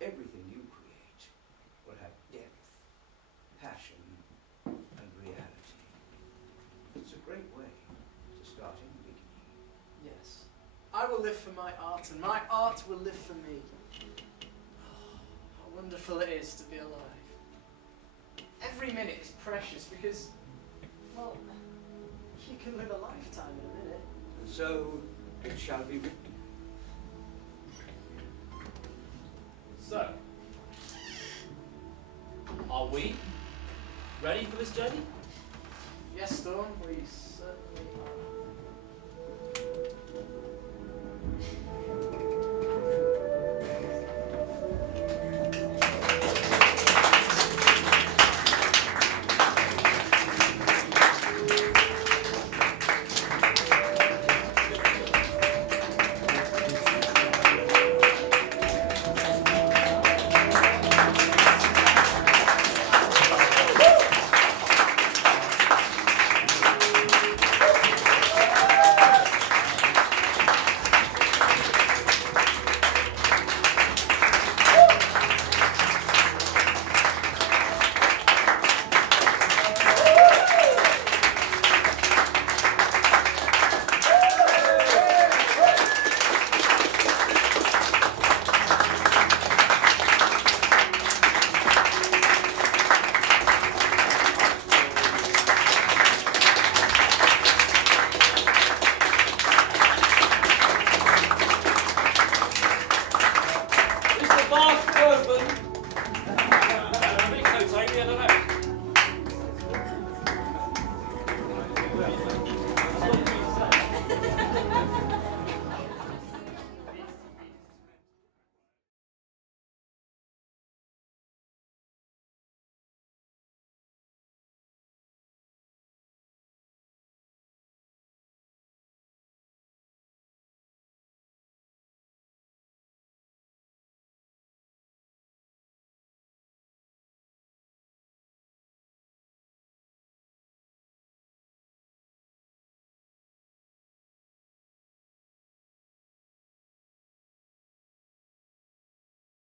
everything you create will have depth, passion, and reality. It's a great way to start in the beginning. Yes. I will live for my art and my art will live for me. How wonderful it is to be alive. Every minute is precious because, well, you can live a lifetime in a minute. And so it shall be written. So, are we ready for this journey? Yes, Dawn, we certainly are.